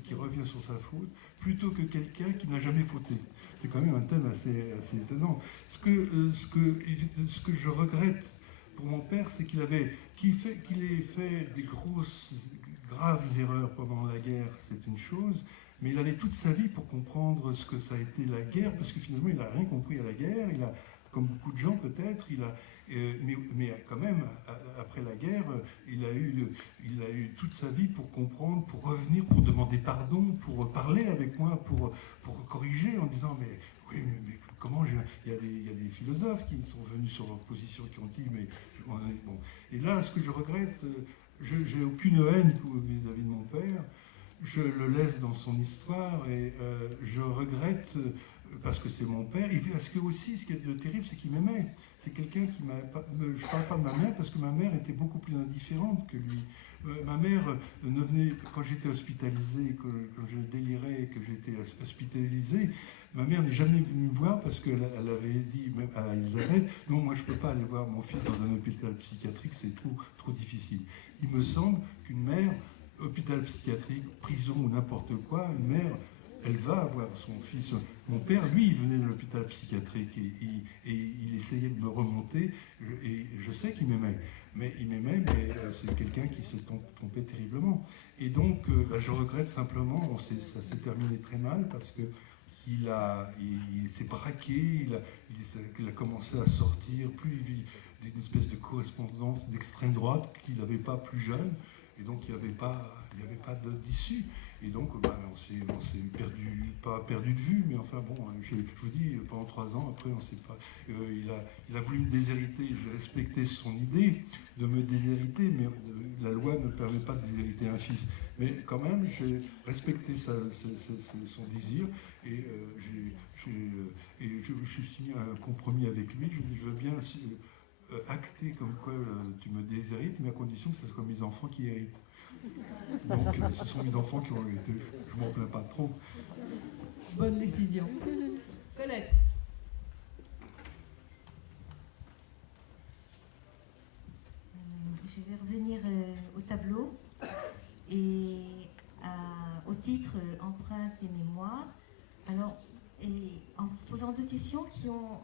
plutôt que quelqu'un qui n'a jamais fauté. C'est quand même un thème assez étonnant. Ce que je regrette pour mon père, c'est qu'il ait fait des graves erreurs pendant la guerre, c'est une chose, mais il avait toute sa vie pour comprendre ce que ça a été la guerre, parce que finalement, il n'a rien compris à la guerre. Il a, comme beaucoup de gens peut-être, mais quand même, après la guerre, il a eu toute sa vie pour comprendre, pour revenir, pour demander pardon, pour parler avec moi, pour corriger en disant mais oui, mais comment il y a des philosophes qui sont venus sur leur position, qui ont dit mais bon. Et là, ce que je regrette, j'ai aucune haine vis-à-vis de mon père. Je le laisse dans son histoire et je regrette parce que c'est mon père, et parce que aussi ce qui est terrible, c'est qu'il m'aimait. C'est quelqu'un qui m'a pas... Je parle pas de ma mère parce que ma mère était beaucoup plus indifférente que lui. Ma mère ne venait, quand j'étais hospitalisé, quand je délirais et que j'étais hospitalisé, ma mère n'est jamais venue me voir parce qu'elle avait dit même à Elisabeth, non, moi je peux pas aller voir mon fils dans un hôpital psychiatrique, c'est trop difficile. Il me semble qu'une mère, hôpital psychiatrique, prison ou n'importe quoi, une mère, elle va voir son fils. Mon père, lui, il venait de l'hôpital psychiatrique et il essayait de me remonter. Et je sais qu'il m'aimait. Mais il m'aimait, mais c'est quelqu'un qui se trompait terriblement. Et donc, je regrette simplement, ça s'est terminé très mal parce que il s'est braqué, il a commencé à sortir d'une espèce de correspondance d'extrême droite qu'il n'avait pas plus jeune. Et donc il n'y avait pas d'issue. Et donc on s'est perdu, pas perdu de vue, mais enfin bon, je vous dis, pendant 3 ans, après on sait pas. Il a voulu me déshériter, j'ai respecté son idée de me déshériter, mais la loi ne permet pas de déshériter un fils. Mais quand même, j'ai respecté son désir, et je signé un compromis avec lui. Je dis, je veux bien acter comme quoi tu me déshérites, mais à condition que ce soit mes enfants qui héritent. Donc ce sont mes enfants qui ont hérité. Je m'en plains pas trop. Bonne décision. Colette. Je vais revenir au tableau et au titre Empreintes et mémoire. Alors, en posant 2 questions qui ont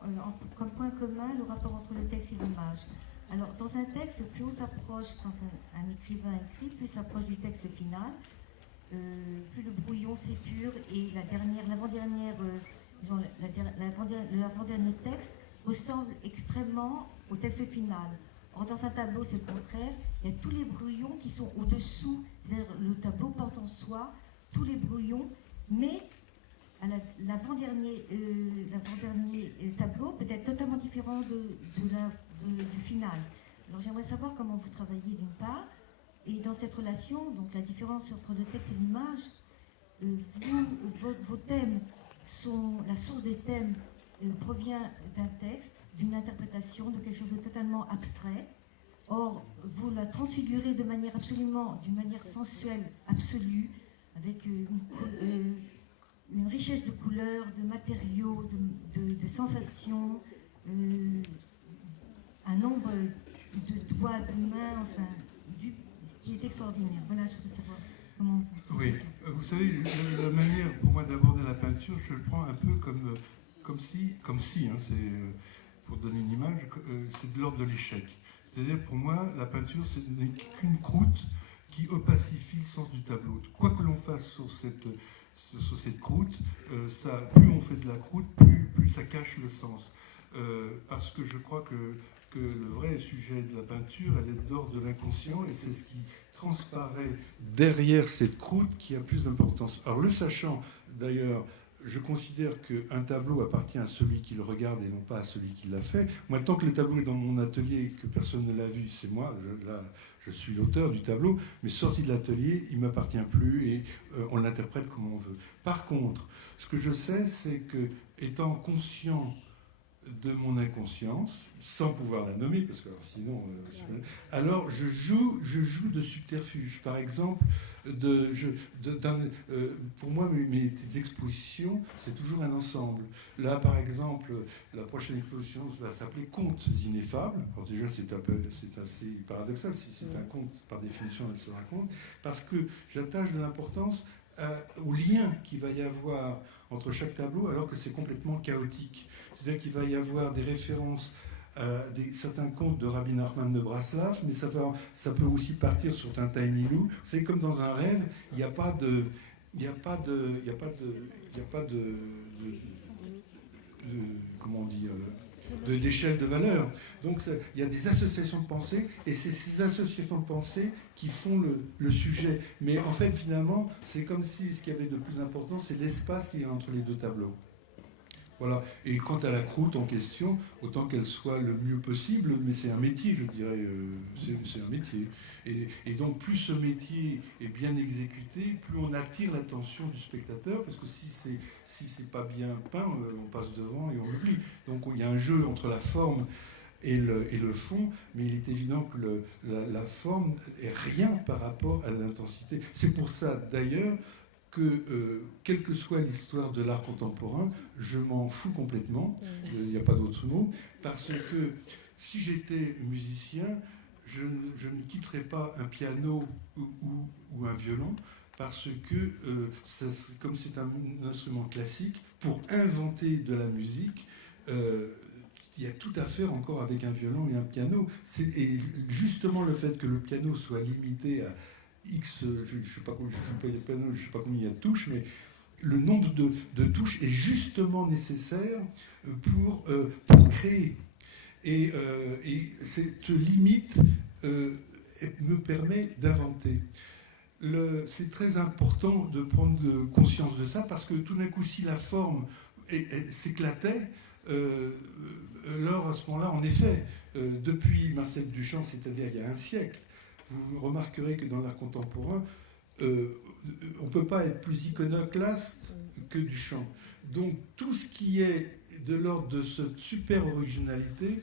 comme point commun le rapport entre le texte et l'image. Alors, dans un texte, plus on s'approche, quand un écrivain écrit, plus il s'approche du texte final, plus le brouillon s'épure et l'avant-dernier texte ressemble extrêmement au texte final. Or, dans un tableau, c'est le contraire. Il y a tous les brouillons qui sont au-dessous, c'est-à-dire le tableau porte en soi tous les brouillons, mais l'avant-dernier tableau peut être totalement différent du final. Alors j'aimerais savoir comment vous travaillez d'une part, et dans cette relation, donc la différence entre le texte et l'image, vos thèmes la source des thèmes provient d'un texte, d'une interprétation, de quelque chose de totalement abstrait. Or, vous la transfigurez d'une manière sensuelle, absolue, avec une richesse de couleurs, de matériaux, de sensations, un nombre de doigts, de mains, enfin, qui est extraordinaire. Voilà, je voudrais savoir comment vous... Oui, vous savez, la manière pour moi d'aborder la peinture, je le prends un peu comme si hein, c'est, pour donner une image, c'est de l'ordre de l'échec. C'est-à-dire, pour moi, la peinture, ce n'est qu'une croûte qui opacifie le sens du tableau. Quoi que l'on fasse sur cette croûte, plus on fait de la croûte, plus ça cache le sens. Parce que je crois que le vrai sujet de la peinture, elle est d'ordre de l'inconscient, et c'est ce qui transparaît derrière cette croûte qui a plus d'importance. Alors, le sachant, d'ailleurs, je considère qu'un tableau appartient à celui qui le regarde et non pas à celui qui l'a fait. Moi, tant que le tableau est dans mon atelier et que personne ne l'a vu, c'est moi, je suis l'auteur du tableau, mais sorti de l'atelier, il ne m'appartient plus et on l'interprète comme on veut. Par contre, ce que je sais, c'est que, étant conscient de mon inconscience, sans pouvoir la nommer, parce que sinon, alors je joue de subterfuge. Par exemple, pour moi, mes expositions, c'est toujours un ensemble. Là, par exemple, la prochaine exposition va s'appeler Contes ineffables. Alors déjà, c'est assez paradoxal. Si c'est un conte, par définition, elle se raconte, parce que j'attache de l'importance au lien qu'il va y avoir entre chaque tableau, alors que c'est complètement chaotique. C'est-à-dire qu'il va y avoir des références à certains contes de Rabbi Nachman de Braslav, mais ça peut aussi partir sur Tintin et Milou. C'est comme dans un rêve, il n'y a pas comment on dit, d'échelle de valeur. Donc il y a des associations de pensée, et c'est ces associations de pensée qui font le sujet. Mais en fait, finalement, c'est comme si ce qu'il y avait de plus important, c'est l'espace qu'il y a entre les 2 tableaux. Voilà. Et quant à la croûte en question, autant qu'elle soit le mieux possible, mais c'est un métier, je dirais, c'est un métier. Et donc, plus ce métier est bien exécuté, plus on attire l'attention du spectateur, parce que si c'est pas bien peint, on passe devant et on l'oublie. Donc, il y a un jeu entre la forme et le fond, mais il est évident que la forme est rien par rapport à l'intensité. C'est pour ça, d'ailleurs, que, quelle que soit l'histoire de l'art contemporain, je m'en fous complètement, il n'y a pas d'autre mot, parce que si j'étais musicien, je ne quitterais pas un piano ou un violon, parce que, comme c'est un instrument classique, pour inventer de la musique, il y a tout à faire encore avec un violon et un piano. Et justement, le fait que le piano soit limité à X, je ne sais pas combien il y a de touches, mais le nombre de touches est justement nécessaire pour créer. Et cette limite me permet d'inventer. C'est très important de prendre conscience de ça, parce que tout d'un coup, si la forme s'éclatait, alors à ce moment-là, en effet, depuis Marcel Duchamp, c'est-à-dire il y a un siècle, vous remarquerez que dans l'art contemporain, on ne peut pas être plus iconoclaste que Duchamp. Donc tout ce qui est de l'ordre de cette super originalité,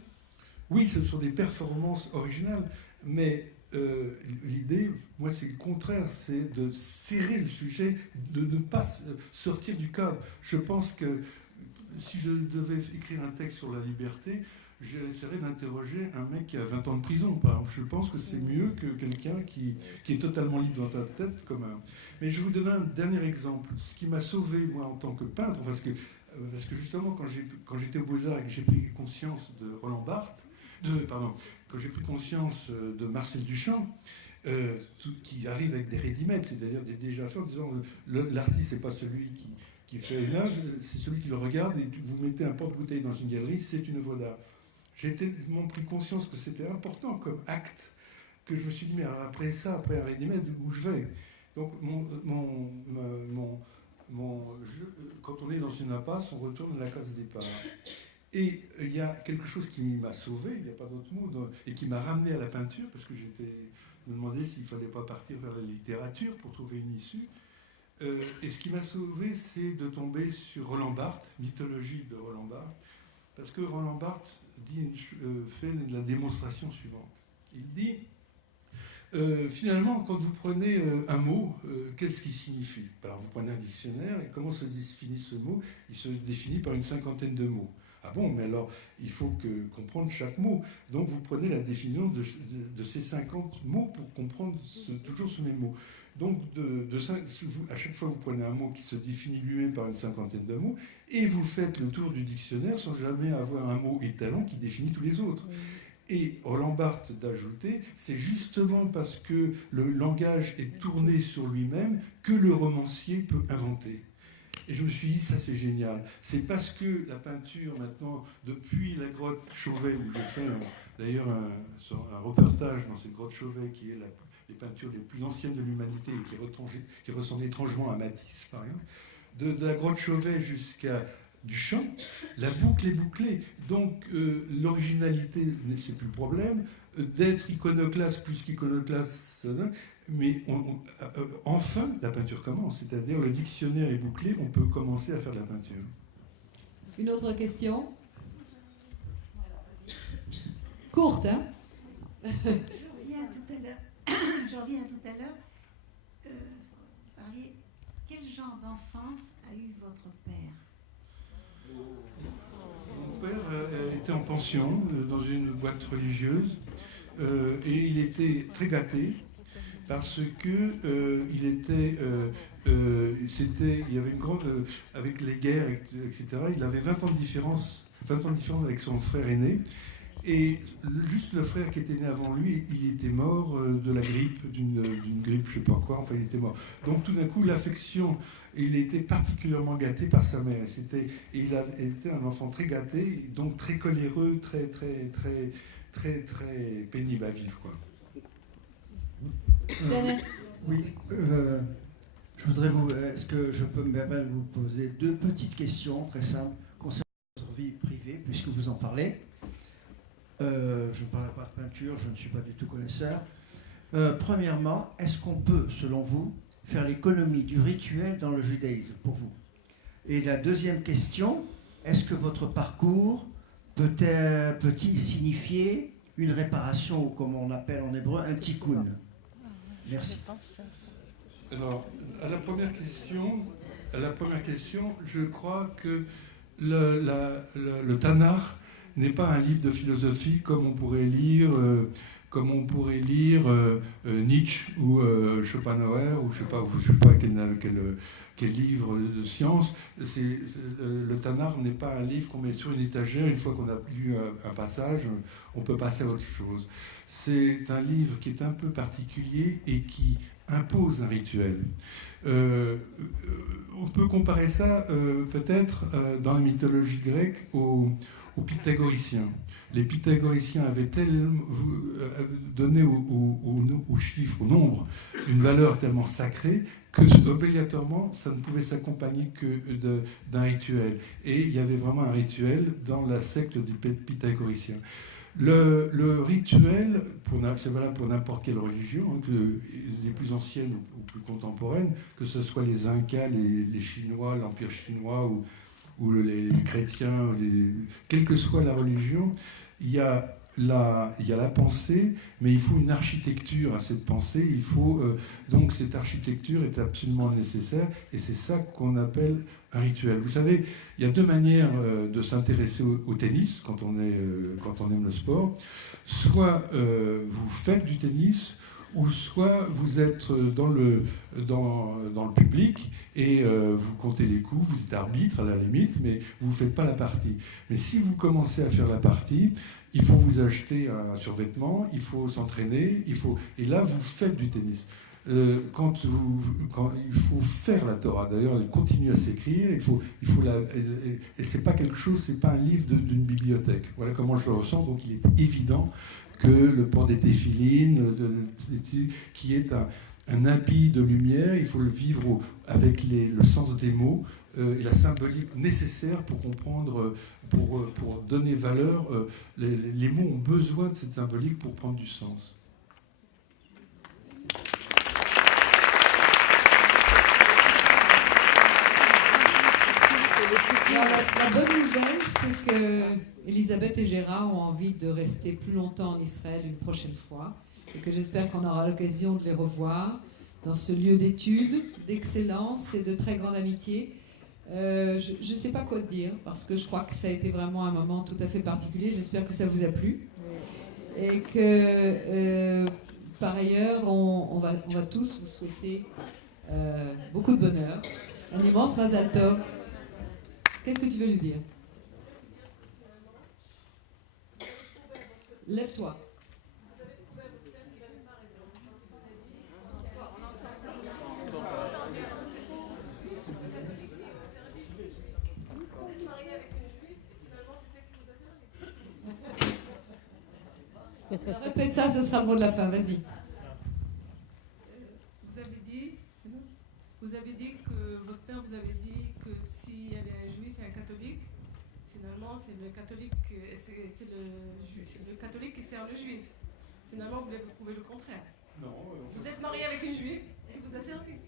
oui, ce sont des performances originales, mais l'idée, moi, c'est le contraire, c'est de serrer le sujet, de ne pas sortir du cadre. Je pense que si je devais écrire un texte sur la liberté, j'essaierais d'interroger un mec qui a 20 ans de prison, par exemple. Je pense que c'est mieux que quelqu'un qui est totalement libre dans ta tête. Mais je vais vous donner un dernier exemple. Ce qui m'a sauvé, moi, en tant que peintre, parce que justement, quand j'étais au Beaux-Arts et que j'ai pris conscience de Roland Barthes, quand j'ai pris conscience de Marcel Duchamp, qui arrive avec des ready-made, c'est-à-dire des déjà faits, en disant l'artiste, c'est pas celui qui fait une œuvre, c'est celui qui le regarde, et vous mettez un porte-bouteille dans une galerie, c'est une œuvre d'art. J'ai tellement pris conscience que c'était important comme acte, que je me suis dit, mais après ça, après un ready-made, où je vais? Donc, quand on est dans une impasse, on retourne à la case départ. Et il y a quelque chose qui m'a sauvé, il n'y a pas d'autre mot, et qui m'a ramené à la peinture, parce que me demandais s'il ne fallait pas partir vers la littérature pour trouver une issue. Et ce qui m'a sauvé, c'est de tomber sur Roland Barthes, mythologie de Roland Barthes, parce que Roland Barthes fait la démonstration suivante. Il dit, finalement, quand vous prenez un mot, qu'est-ce qu'il signifie? Alors, vous prenez un dictionnaire, et comment se définit ce mot? Il se définit par une 50aine de mots. Ah bon, mais alors, il faut comprendre chaque mot. Donc, vous prenez la définition de ces 50 mots pour comprendre toujours ce même mot. Donc, à chaque fois, vous prenez un mot qui se définit lui-même par une 50aine de mots, et vous faites le tour du dictionnaire sans jamais avoir un mot étalon qui définit tous les autres. Et Roland Barthes d'ajouter, c'est justement parce que le langage est tourné sur lui-même que le romancier peut inventer. Et je me suis dit, ça c'est génial. C'est parce que la peinture, maintenant, depuis la grotte Chauvet, où j'ai fait d'ailleurs un reportage dans cette grotte Chauvet, qui est les peintures les plus anciennes de l'humanité et qui ressemble étrangement à Matisse, par exemple, de la grotte Chauvet jusqu'à Duchamp, la boucle est bouclée. Donc l'originalité, c'est plus le problème. D'être iconoclaste plus qu'iconoclaste, mais enfin la peinture commence. C'est-à-dire le dictionnaire est bouclé, on peut commencer à faire de la peinture. Une autre question? Courte, hein? Je reviens tout à l'heure. Vous parliez, quel genre d'enfance a eu votre père? Mon père était en pension dans une boîte religieuse et il était très gâté parce que il y avait une grande avec les guerres, etc. Il avait 20 ans de différence avec son frère aîné. Et juste le frère qui était né avant lui, il était mort de la grippe, d'une grippe, je ne sais pas quoi, enfin il était mort. Donc tout d'un coup, l'affection, il était particulièrement gâté par sa mère. Il a été un enfant très gâté, donc très coléreux, très pénible à vivre, quoi. Oui, je voudrais est-ce que je peux me permettre de vous poser deux petites questions très simples concernant votre vie privée, puisque vous en parlez. Je ne parle pas de peinture, je ne suis pas du tout connaisseur. Premièrement, est-ce qu'on peut, selon vous, faire l'économie du rituel dans le judaïsme, pour vous? Et la deuxième question, est-ce que votre parcours peut-il signifier une réparation, ou comme on appelle en hébreu, un tikkun? Merci. Alors, à la première question, je crois que le Tanakh n'est pas un livre de philosophie comme on pourrait lire Nietzsche ou Schopenhauer ou je sais pas quel livre de science. Le Tanakh n'est pas un livre qu'on met sur une étagère, une fois qu'on a lu un passage, on peut passer à autre chose. C'est un livre qui est un peu particulier et qui impose un rituel. On peut comparer ça peut-être dans la mythologie grecque au aux pythagoriciens. Les pythagoriciens avaient donné au chiffre, au nombre, une valeur tellement sacrée que obligatoirement, ça ne pouvait s'accompagner que d'un rituel. Et il y avait vraiment un rituel dans la secte des pythagoriciens. Le rituel, c'est valable pour n'importe quelle religion, hein, les plus anciennes ou plus contemporaines, que ce soit les Incas, les Chinois, l'Empire chinois ou les chrétiens, quelle que soit la religion, il y a la pensée, mais il faut une architecture à cette pensée. Donc cette architecture est absolument nécessaire, et c'est ça qu'on appelle un rituel. Vous savez, il y a deux manières de s'intéresser au tennis quand on aime le sport. Soit vous faites du tennis, ou soit vous êtes dans le public et vous comptez les coups, vous êtes arbitre à la limite, mais vous ne faites pas la partie. Mais si vous commencez à faire la partie, il faut vous acheter un survêtement, il faut s'entraîner, et là vous faites du tennis. Quand il faut faire la Torah, d'ailleurs elle continue à s'écrire, et c'est pas quelque chose, c'est pas un livre d'une bibliothèque. Voilà comment je le ressens. Donc il est évident que le port des téphilines, qui est un habit de lumière, il faut le vivre avec le sens des mots et la symbolique nécessaire pour comprendre, pour donner valeur. Les mots ont besoin de cette symbolique pour prendre du sens. La bonne nouvelle, c'est que Elisabeth et Gérard ont envie de rester plus longtemps en Israël une prochaine fois, et que j'espère qu'on aura l'occasion de les revoir dans ce lieu d'études, d'excellence et de très grande amitié. Je ne sais pas quoi dire, parce que je crois que ça a été vraiment un moment tout à fait particulier. J'espère que ça vous a plu. Et que, par ailleurs, on va tous vous souhaiter beaucoup de bonheur. Un immense Mazal Tov. Qu'est-ce que tu veux lui dire? Lève-toi. Répète ça, ce sera le mot de la fin, vas-y. Vous avez dit que votre père vous avait dit que s'il y avait un juif et un catholique, finalement c'est le catholique, c'est le catholique qui sert le juif. Finalement vous voulez prouver le contraire. Non. Vous êtes marié avec une juive et vous a servi.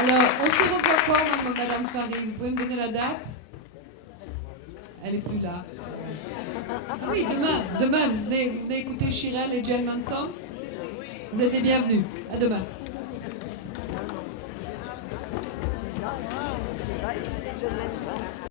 Alors, on se revoit quand, Madame Fari? Vous pouvez me donner la date? Elle n'est plus là. Ah oui, demain vous venez écouter Shirel et Jen Manson. Vous êtes les bienvenus. À demain.